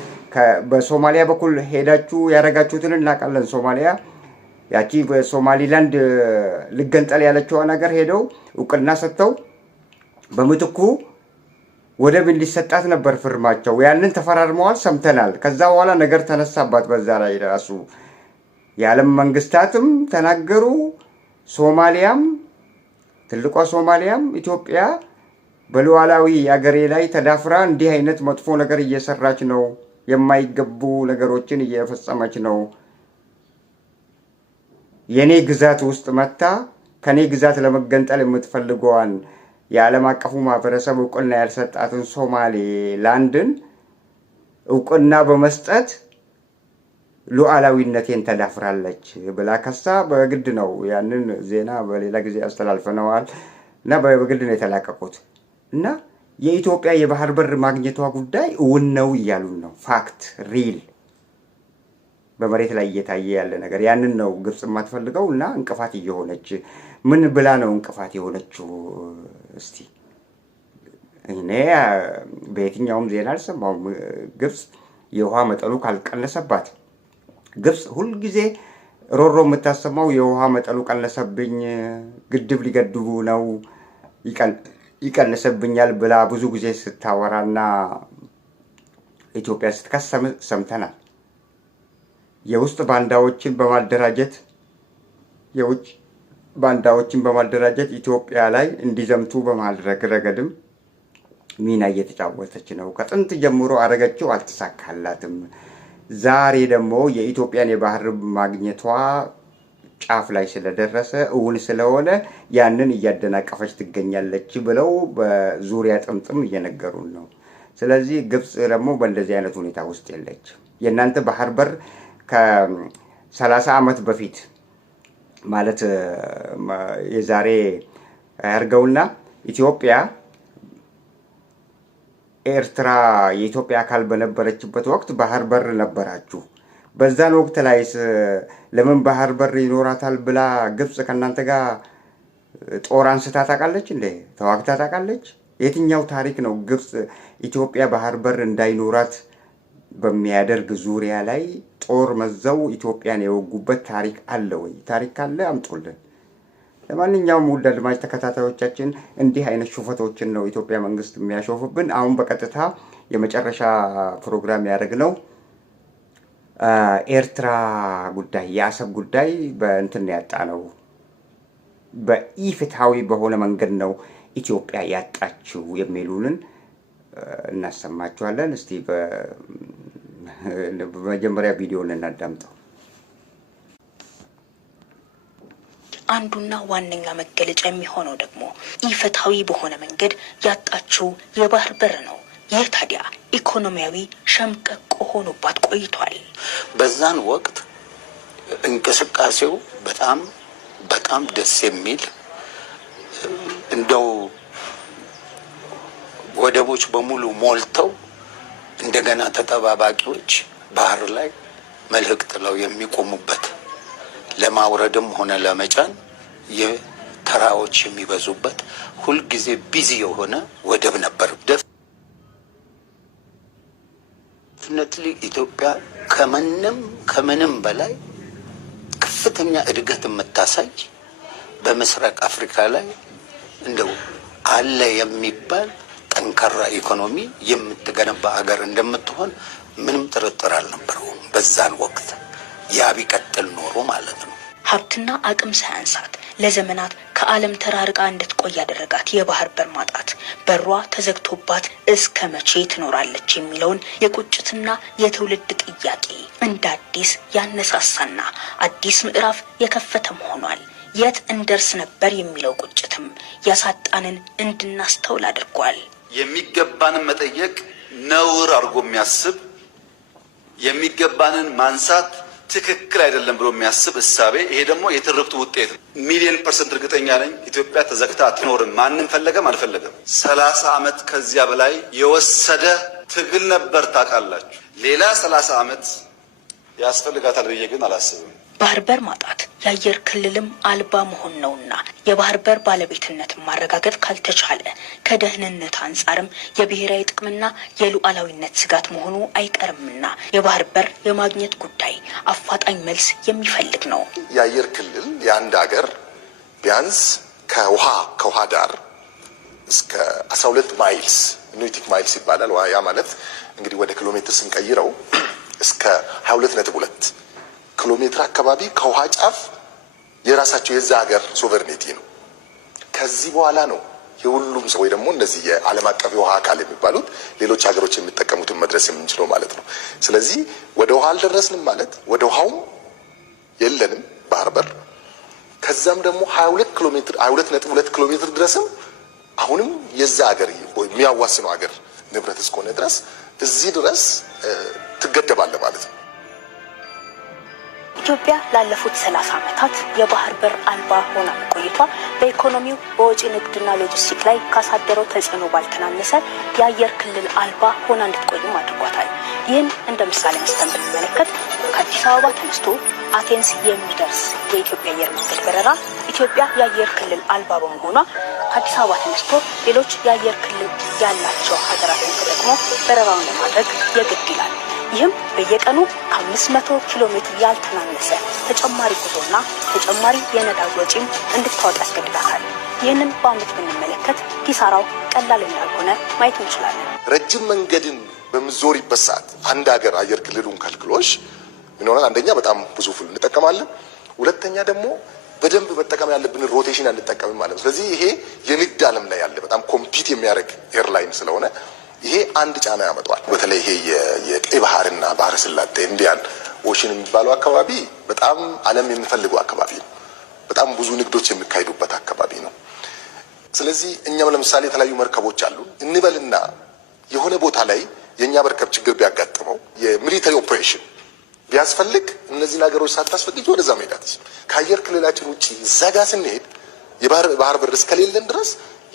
በሶማሊያ በኩል ሄዳችሁ ያደረጋችሁትን እናውቃለን። ሶማሊያ ያቺ በሶማሊላንድ ልገንጠል ያለችውን ነገር ሄደው እውቅና ሰጥተው በምትኩ ወደብ እንዲሰጣት ነበር ፍርማቸው። ያንን ተፈራርመዋል፣ ሰምተናል። ከዛ በኋላ ነገር ተነሳባት። በዛ ላይ ራሱ የዓለም መንግስታትም ተናገሩ። ሶማሊያም ትልቋ ሶማሊያም ኢትዮጵያ በሉዓላዊ አገሬ ላይ ተዳፍራ እንዲህ አይነት መጥፎ ነገር እየሰራች ነው፣ የማይገቡ ነገሮችን እየፈጸመች ነው፣ የኔ ግዛት ውስጥ መታ ከኔ ግዛት ለመገንጠል የምትፈልገዋን የዓለም አቀፉ ማህበረሰብ እውቅና ያልሰጣትን ሶማሌላንድን እውቅና በመስጠት ሉዓላዊነቴን ተዳፍራለች ብላ ከሳ በግድ ነው። ያንን ዜና በሌላ ጊዜ አስተላልፈነዋል እና በግድ ነው የተላቀቁት። እና የኢትዮጵያ የባህር በር ማግኘቷ ጉዳይ እውን ነው እያሉን ነው። ፋክት ሪል በመሬት ላይ እየታየ ያለ ነገር ያንን ነው ግብፅ የማትፈልገው እና እንቅፋት እየሆነች ምን ብላ ነው እንቅፋት የሆነችው? እስቲ እኔ በየትኛውም ዜና አልሰማሁም። ግብፅ የውሃ መጠኑ ካልቀነሰባት ግብፅ ሁልጊዜ ሮሮ የምታሰማው የውሃ መጠኑ ቀነሰብኝ፣ ግድብ ሊገድቡ ነው፣ ይቀንስብኛል ብላ ብዙ ጊዜ ስታወራና ኢትዮጵያ ስትከሰም ሰምተናል። የውስጥ ባንዳዎችን በማደራጀት የውጭ ባንዳዎችን በማደራጀት ኢትዮጵያ ላይ እንዲዘምቱ በማድረግ ረገድም ሚና እየተጫወተች ነው። ከጥንት ጀምሮ አረገችው፣ አልተሳካላትም። ዛሬ ደግሞ የኢትዮጵያን የባህር ማግኘቷ ጫፍ ላይ ስለደረሰ እውን ስለሆነ ያንን እያደናቀፈች ትገኛለች ብለው በዙሪያ ጥምጥም እየነገሩን ነው። ስለዚህ ግብፅ ደግሞ በእንደዚህ አይነት ሁኔታ ውስጥ የለች። የእናንተ ባህር በር ከ30 ዓመት በፊት ማለት የዛሬ ያርገውና ኢትዮጵያ ኤርትራ የኢትዮጵያ አካል በነበረችበት ወቅት ባህር በር ነበራችሁ። በዛን ወቅት ላይ ለምን ባህር በር ይኖራታል ብላ ግብፅ ከእናንተ ጋር ጦር አንስታ ታውቃለች እንዴ? ተዋግታ ታውቃለች? የትኛው ታሪክ ነው ግብጽ ኢትዮጵያ ባህር በር እንዳይኖራት በሚያደርግ ዙሪያ ላይ ጦር መዘው ኢትዮጵያን የወጉበት ታሪክ አለ ወይ? ታሪክ ካለ አምጡልን። ለማንኛውም ውድ አድማጭ ተከታታዮቻችን እንዲህ አይነት ሹፈቶችን ነው ኢትዮጵያ መንግስት የሚያሾፍብን። አሁን በቀጥታ የመጨረሻ ፕሮግራም ያደረግነው ኤርትራ ጉዳይ የአሰብ ጉዳይ በእንትን ያጣ ነው፣ በኢፍትሃዊ በሆነ መንገድ ነው ኢትዮጵያ ያጣችው የሚሉንን እናሰማችኋለን። እስቲ በመጀመሪያ ቪዲዮውን እናዳምጠው። አንዱና ዋነኛ መገለጫ የሚሆነው ደግሞ ኢፍትሃዊ በሆነ መንገድ ያጣችው የባህር በር ነው። ይህ ታዲያ ኢኮኖሚያዊ ሸምቀቆ ሆኖባት ቆይቷል። በዛን ወቅት እንቅስቃሴው በጣም ደስ የሚል እንደው ወደቦች በሙሉ ሞልተው እንደገና ተጠባባቂዎች ባህር ላይ መልህቅ ጥለው የሚቆሙበት ለማውረድም ሆነ ለመጫን የተራዎች የሚበዙበት ሁልጊዜ ቢዚ የሆነ ወደብ ነበር። ደፍነትሊ ኢትዮጵያ ከምንም በላይ ከፍተኛ እድገት የምታሳይ በምስራቅ አፍሪካ ላይ እንደው አለ የሚባል ጠንካራ ኢኮኖሚ የምትገነባ ሀገር እንደምትሆን ምንም ጥርጥር አልነበረውም። በዛን ወቅት ያ ቢቀጥል ኖሮ ማለት ነው። ሀብትና አቅም ሳያንሳት ለዘመናት ከዓለም ተራርቃ እንድትቆይ ያደረጋት የባህር በር ማጣት በሯ ተዘግቶባት እስከ መቼ ትኖራለች የሚለውን የቁጭትና የትውልድ ጥያቄ እንደ አዲስ ያነሳሳና አዲስ ምዕራፍ የከፈተም ሆኗል። የት እንደርስ ነበር የሚለው ቁጭትም ያሳጣንን እንድናስተውል አድርጓል። የሚገባንን መጠየቅ ነውር አድርጎ የሚያስብ የሚገባንን ማንሳት ትክክል አይደለም ብሎ የሚያስብ እሳቤ፣ ይሄ ደግሞ የትርክቱ ውጤት ነው። 1,000,000% እርግጠኛ ነኝ ኢትዮጵያ ተዘግታ አትኖርም። ማንም ፈለገም አልፈለገም 30 ዓመት ከዚያ በላይ የወሰደ ትግል ነበር። ታውቃላችሁ። ሌላ 30 ዓመት ያስፈልጋታል ብዬ ግን አላስብም። ባህር በር ማጣት የአየር ክልልም አልባ መሆን ነውና የባህር በር ባለቤትነትን ማረጋገጥ ካልተቻለ ከደህንነት አንጻርም የብሔራዊ ጥቅምና የሉዓላዊነት ስጋት መሆኑ አይቀርምና የባህር በር የማግኘት ጉዳይ አፋጣኝ መልስ የሚፈልግ ነው። የአየር ክልል የአንድ ሀገር ቢያንስ ከውሃ ዳር እስከ 12 ማይልስ ኖቲክ ማይልስ ይባላል። ያ ማለት እንግዲህ ወደ ኪሎ ሜትር ስንቀይረው እስከ 22.2 ኪሎ ሜትር አካባቢ ከውሃ ጫፍ የራሳቸው የዛ ሀገር ሶቨርኒቲ ነው። ከዚህ በኋላ ነው የሁሉም ሰው ወይ ደግሞ እነዚህ የዓለም አቀፍ የውሃ አካል የሚባሉት ሌሎች ሀገሮች የሚጠቀሙትን መድረስ የምንችለው ማለት ነው። ስለዚህ ወደ ውሃ አልደረስንም ማለት ወደ ውሃውም የለንም ባህር በር። ከዛም ደግሞ 22.2 ኪሎ ሜትር ድረስም አሁንም የዛ ሀገር የሚያዋስነው ሀገር ንብረት እስከሆነ ድረስ እዚህ ድረስ ትገደባለ ማለት ነው። ኢትዮጵያ ላለፉት 30 ዓመታት የባህር በር አልባ ሆና ቆይቷ በኢኮኖሚው በወጪ ንግድና ሎጂስቲክ ላይ ካሳደረው ተጽዕኖ ባልተናነሰ የአየር ክልል አልባ ሆና እንድትቆይም አድርጓታል። ይህን እንደ ምሳሌ አንስተን ብንመለከት ከአዲስ አበባ ተነስቶ አቴንስ የሚደርስ የኢትዮጵያ አየር መንገድ በረራ ኢትዮጵያ የአየር ክልል አልባ በመሆኗ ከአዲስ አበባ ተነስቶ ሌሎች የአየር ክልል ያላቸው ሀገራትን ተጠቅሞ በረራውን ለማድረግ የግድ ይላል። ይህም በየቀኑ ከ500 ኪሎ ሜትር ያልተናነሰ ተጨማሪ ጉዞና ተጨማሪ የነዳጅ ወጪም እንድታወጣ ያስገድዳታል። ይህንን በአመት ብንመለከት ኪሳራው ቀላል እንዳልሆነ ማየት እንችላለን። ረጅም መንገድን በምዞሪበት ሰዓት አንድ ሀገር አየር ክልሉን ከልክሎሽ ምን ሆነ? አንደኛ በጣም ብዙ ፉል እንጠቀማለን፣ ሁለተኛ ደግሞ በደንብ መጠቀም ያለብንን ሮቴሽን አንጠቀምም ማለት ነው። ስለዚህ ይሄ የንግድ ዓለም ላይ ያለ በጣም ኮምፒት የሚያደርግ ኤርላይን ስለሆነ ይሄ አንድ ጫና ያመጣዋል። በተለይ ይሄ የቀይ ባህርና ባህረ ሰላጤ ኢንዲያን ኦሽን የሚባለው አካባቢ በጣም ዓለም የሚፈልገው አካባቢ ነው። በጣም ብዙ ንግዶች የሚካሄዱበት አካባቢ ነው። ስለዚህ እኛም ለምሳሌ የተለያዩ መርከቦች አሉ እንበልና የሆነ ቦታ ላይ የኛ መርከብ ችግር ቢያጋጥመው የሚሊተሪ ኦፕሬሽን ቢያስፈልግ እነዚህ ነገሮች ሳታስፈልግ ወደዛ መሄዳት ከአየር ክልላችን ውጪ ዘጋ ስንሄድ የባህር በር እስከሌለን ድረስ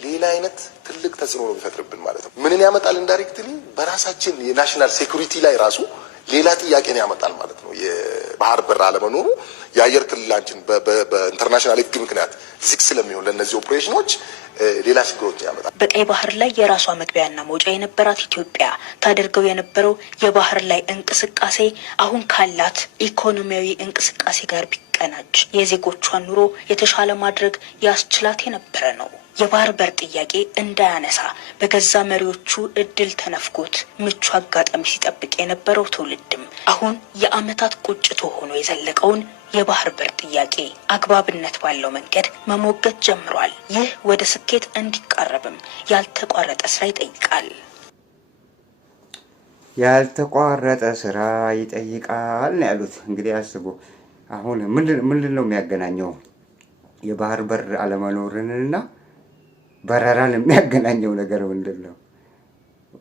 ሌላ አይነት ትልቅ ተጽዕኖ ነው የሚፈጥርብን ማለት ነው። ምንን ያመጣል? ኢንዳይሬክትሊ በራሳችን የናሽናል ሴኩሪቲ ላይ ራሱ ሌላ ጥያቄን ያመጣል ማለት ነው። የባህር በር አለመኖሩ የአየር ክልላችን በኢንተርናሽናል ሕግ ምክንያት ዝግ ስለሚሆን ለእነዚህ ኦፕሬሽኖች ሌላ ችግሮችን ያመጣል። በቀይ ባህር ላይ የራሷ መግቢያና መውጫ የነበራት ኢትዮጵያ ታደርገው የነበረው የባህር ላይ እንቅስቃሴ አሁን ካላት ኢኮኖሚያዊ እንቅስቃሴ ጋር ቢቀናጅ የዜጎቿን ኑሮ የተሻለ ማድረግ ያስችላት የነበረ ነው። የባህር በር ጥያቄ እንዳያነሳ በገዛ መሪዎቹ እድል ተነፍጎት ምቹ አጋጣሚ ሲጠብቅ የነበረው ትውልድም አሁን የዓመታት ቁጭቱ ሆኖ የዘለቀውን የባህር በር ጥያቄ አግባብነት ባለው መንገድ መሞገት ጀምሯል። ይህ ወደ ስኬት እንዲቃረብም ያልተቋረጠ ስራ ይጠይቃል። ያልተቋረጠ ስራ ይጠይቃል ነው ያሉት። እንግዲህ አስቡ፣ አሁን ምንድን ነው የሚያገናኘው የባህር በር አለመኖርንና በረራን የሚያገናኘው ነገር ምንድን ነው?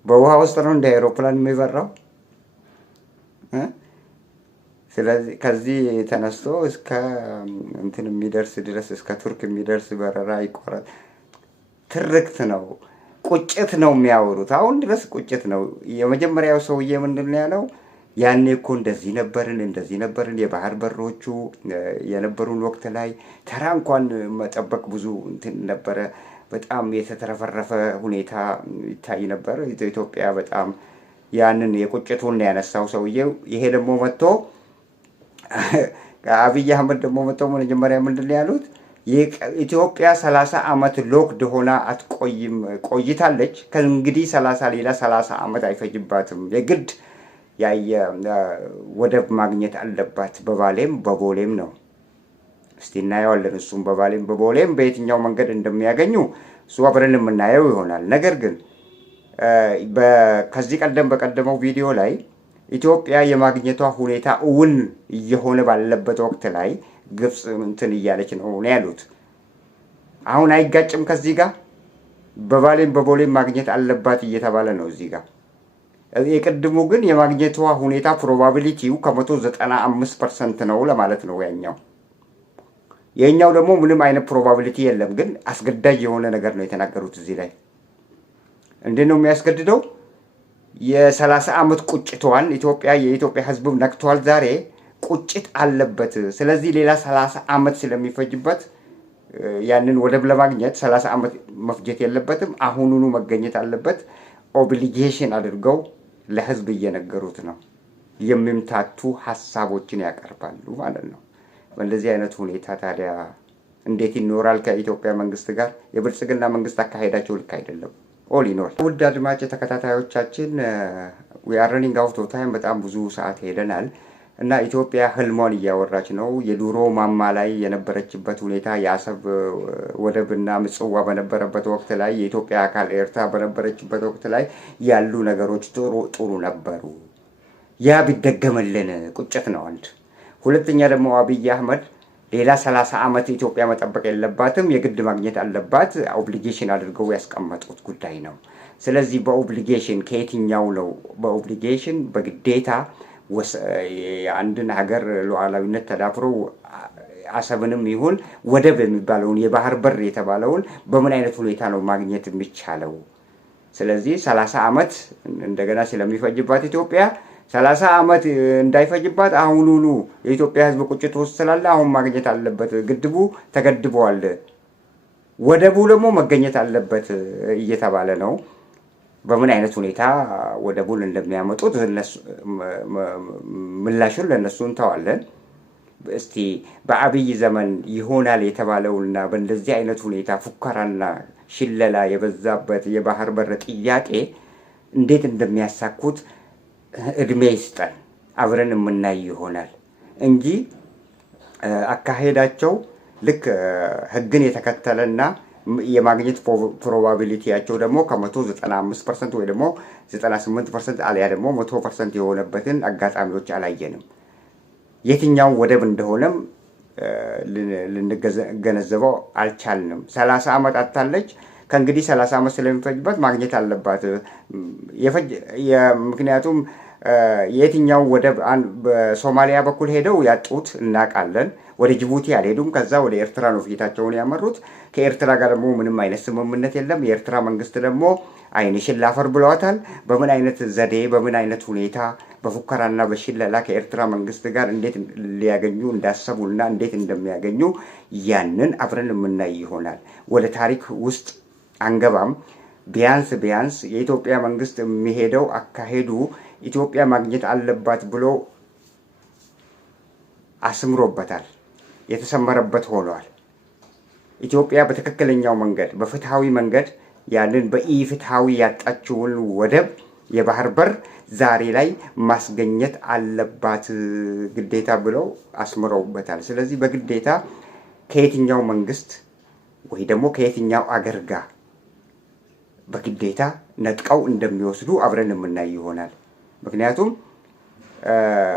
በውሃ ውስጥ ነው እንደ አውሮፕላን የሚበራው። ስለዚህ ከዚህ ተነስቶ እስከ እንትን የሚደርስ ድረስ እስከ ቱርክ የሚደርስ በረራ ይቆራል። ትርክት ነው፣ ቁጭት ነው የሚያወሩት። አሁን ድረስ ቁጭት ነው። የመጀመሪያው ሰውዬ ምንድን ነው ያለው? ያኔ እኮ እንደዚህ ነበርን የባህር በሮቹ የነበሩን ወቅት ላይ ተራ እንኳን መጠበቅ ብዙ እንትን ነበረ። በጣም የተተረፈረፈ ሁኔታ ይታይ ነበር። ኢትዮጵያ በጣም ያንን የቁጭቱን ያነሳው ሰውዬው። ይሄ ደግሞ መጥቶ አብይ አህመድ ደግሞ መጥቶ መጀመሪያ ምንድን ያሉት? ኢትዮጵያ 30 ዓመት ሎክድ ሆና አትቆይም፣ ቆይታለች። ከእንግዲህ 30 ዓመት አይፈጅባትም። የግድ ወደብ ማግኘት አለባት። በባሌም በቦሌም ነው። እስቲ እናየዋለን። እሱም በባሌም በቦሌም በየትኛው መንገድ እንደሚያገኙ እሱ አብረን የምናየው ይሆናል። ነገር ግን ከዚህ በቀደመው ቪዲዮ ላይ ኢትዮጵያ የማግኘቷ ሁኔታ እውን እየሆነ ባለበት ወቅት ላይ ግብጽ እንትን እያለች ነው ያሉት። አሁን አይጋጭም ከዚህ ጋር? በባሌም በቦሌም ማግኘት አለባት እየተባለ ነው እዚህ ጋር። የቅድሙ ግን የማግኘቷ ሁኔታ ፕሮባቢሊቲው ከ195% ነው ለማለት ነው ያኛው። የኛው ደግሞ ምንም አይነት ፕሮባቢሊቲ የለም፣ ግን አስገዳጅ የሆነ ነገር ነው የተናገሩት እዚህ ላይ። እንዴት ነው የሚያስገድደው? የ30 ዓመት ቁጭቷን የኢትዮጵያ ሕዝብ ነክቷል። ዛሬ ቁጭት አለበት። ስለዚህ ሌላ 30 ዓመት ስለሚፈጅበት ያንን ወደብ ለማግኘት 30 ዓመት መፍጀት የለበትም፣ አሁኑኑ መገኘት አለበት። ኦብሊጌሽን አድርገው ለሕዝብ እየነገሩት ነው። የሚምታቱ ሀሳቦችን ያቀርባሉ ማለት ነው። በእንደዚህ አይነት ሁኔታ ታዲያ እንዴት ይኖራል ከኢትዮጵያ መንግስት ጋር? የብልጽግና መንግስት አካሄዳቸው ልክ አይደለም። ኦል ይኖር። ውድ አድማጭ ተከታታዮቻችን we are running out of time። በጣም ብዙ ሰዓት ሄደናል እና ኢትዮጵያ ህልሟን እያወራች ነው። የዱሮ ማማ ላይ የነበረችበት ሁኔታ የአሰብ ወደብና ምጽዋ በነበረበት ወቅት ላይ የኢትዮጵያ አካል ኤርትራ በነበረችበት ወቅት ላይ ያሉ ነገሮች ጥሩ ነበሩ። ያ ቢደገመልን ቁጭት ነው አንድ። ሁለተኛ ደግሞ አብይ አህመድ ሌላ 30 ዓመት ኢትዮጵያ መጠበቅ የለባትም፣ የግድ ማግኘት አለባት። ኦብሊጌሽን አድርገው ያስቀመጡት ጉዳይ ነው። ስለዚህ በኦብሊጌሽን ከየትኛው ነው? በኦብሊጌሽን በግዴታ የአንድን ሀገር ሉዓላዊነት ተዳፍሮ አሰብንም ይሁን ወደብ የሚባለውን የባህር በር የተባለውን በምን አይነት ሁኔታ ነው ማግኘት የሚቻለው? ስለዚህ 30 ዓመት እንደገና ስለሚፈጅባት ኢትዮጵያ 30 ዓመት እንዳይፈጅባት አሁኑኑ የኢትዮጵያ ሕዝብ ቁጭት ውስጥ ስላለ አሁን ማግኘት አለበት። ግድቡ ተገድቧል፣ ወደቡ ደግሞ መገኘት አለበት እየተባለ ነው። በምን አይነት ሁኔታ ወደቡን እንደሚያመጡት ምላሹን ለነሱ እንተዋለን። እስቲ በአብይ ዘመን ይሆናል የተባለውና በእንደዚህ አይነት ሁኔታ ፉከራና ሽለላ የበዛበት የባህር በር ጥያቄ እንዴት እንደሚያሳኩት እድሜ ይስጠን፣ አብረን የምናይ ይሆናል እንጂ አካሄዳቸው ልክ ህግን የተከተለና የማግኘት ፕሮባቢሊቲያቸው ደግሞ ከ195% ወይ ደግሞ 98% አልያ ደግሞ 100% የሆነበትን አጋጣሚዎች አላየንም። የትኛው ወደብ እንደሆነም ልንገነዘበው አልቻልንም። 30 ዓመት አታለች። ከእንግዲህ 30 ዓመት ስለሚፈጅበት ማግኘት አለባት። ምክንያቱም የትኛው ወደብ በሶማሊያ በኩል ሄደው ያጡት እናውቃለን። ወደ ጅቡቲ አልሄዱም። ከዛ ወደ ኤርትራ ነው ፊታቸውን ያመሩት። ከኤርትራ ጋር ደግሞ ምንም አይነት ስምምነት የለም። የኤርትራ መንግስት ደግሞ ዓይንሽን ላፈር ብለዋታል። በምን አይነት ዘዴ በምን አይነት ሁኔታ በፉከራና በሽለላ ከኤርትራ መንግስት ጋር እንዴት ሊያገኙ እንዳሰቡና እንዴት እንደሚያገኙ ያንን አብረን የምናይ ይሆናል። ወደ ታሪክ ውስጥ አንገባም። ቢያንስ የኢትዮጵያ መንግስት የሚሄደው አካሄዱ ኢትዮጵያ ማግኘት አለባት ብሎ አስምሮበታል። የተሰመረበት ሆኗል። ኢትዮጵያ በትክክለኛው መንገድ በፍትሃዊ መንገድ ያንን በኢፍትሃዊ ያጣችውን ወደብ የባህር በር ዛሬ ላይ ማስገኘት አለባት ግዴታ ብለው አስምረውበታል። ስለዚህ በግዴታ ከየትኛው መንግስት ወይ ደግሞ ከየትኛው አገር ጋር በግዴታ ነጥቀው እንደሚወስዱ አብረን የምናይ ይሆናል። ምክንያቱም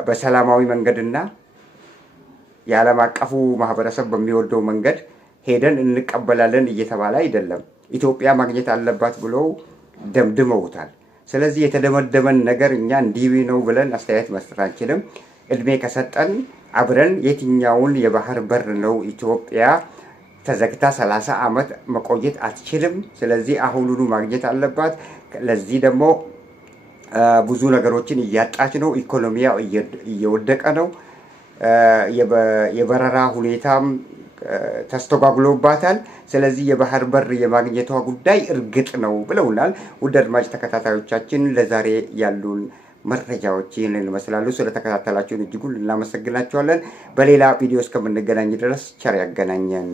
በሰላማዊ መንገድና የዓለም አቀፉ ማህበረሰብ በሚወደው መንገድ ሄደን እንቀበላለን እየተባለ አይደለም። ኢትዮጵያ ማግኘት አለባት ብለው ደምድመውታል። ስለዚህ የተደመደመን ነገር እኛ እንዲህ ነው ብለን አስተያየት መስጠት አንችልም። እድሜ ከሰጠን አብረን የትኛውን የባህር በር ነው ኢትዮጵያ ተዘግታ 30 ዓመት መቆየት አትችልም። ስለዚህ አሁኑኑ ማግኘት አለባት። ለዚህ ደግሞ ብዙ ነገሮችን እያጣች ነው። ኢኮኖሚያ እየወደቀ ነው። የበረራ ሁኔታም ተስተጓጉሎባታል። ስለዚህ የባህር በር የማግኘቷ ጉዳይ እርግጥ ነው ብለውናል። ውድ አድማጭ ተከታታዮቻችን ለዛሬ ያሉን መረጃዎች ይህንን ይመስላሉ። ስለተከታተላችሁን እጅጉን እናመሰግናችኋለን። በሌላ ቪዲዮ እስከምንገናኝ ድረስ ቸር ያገናኘን።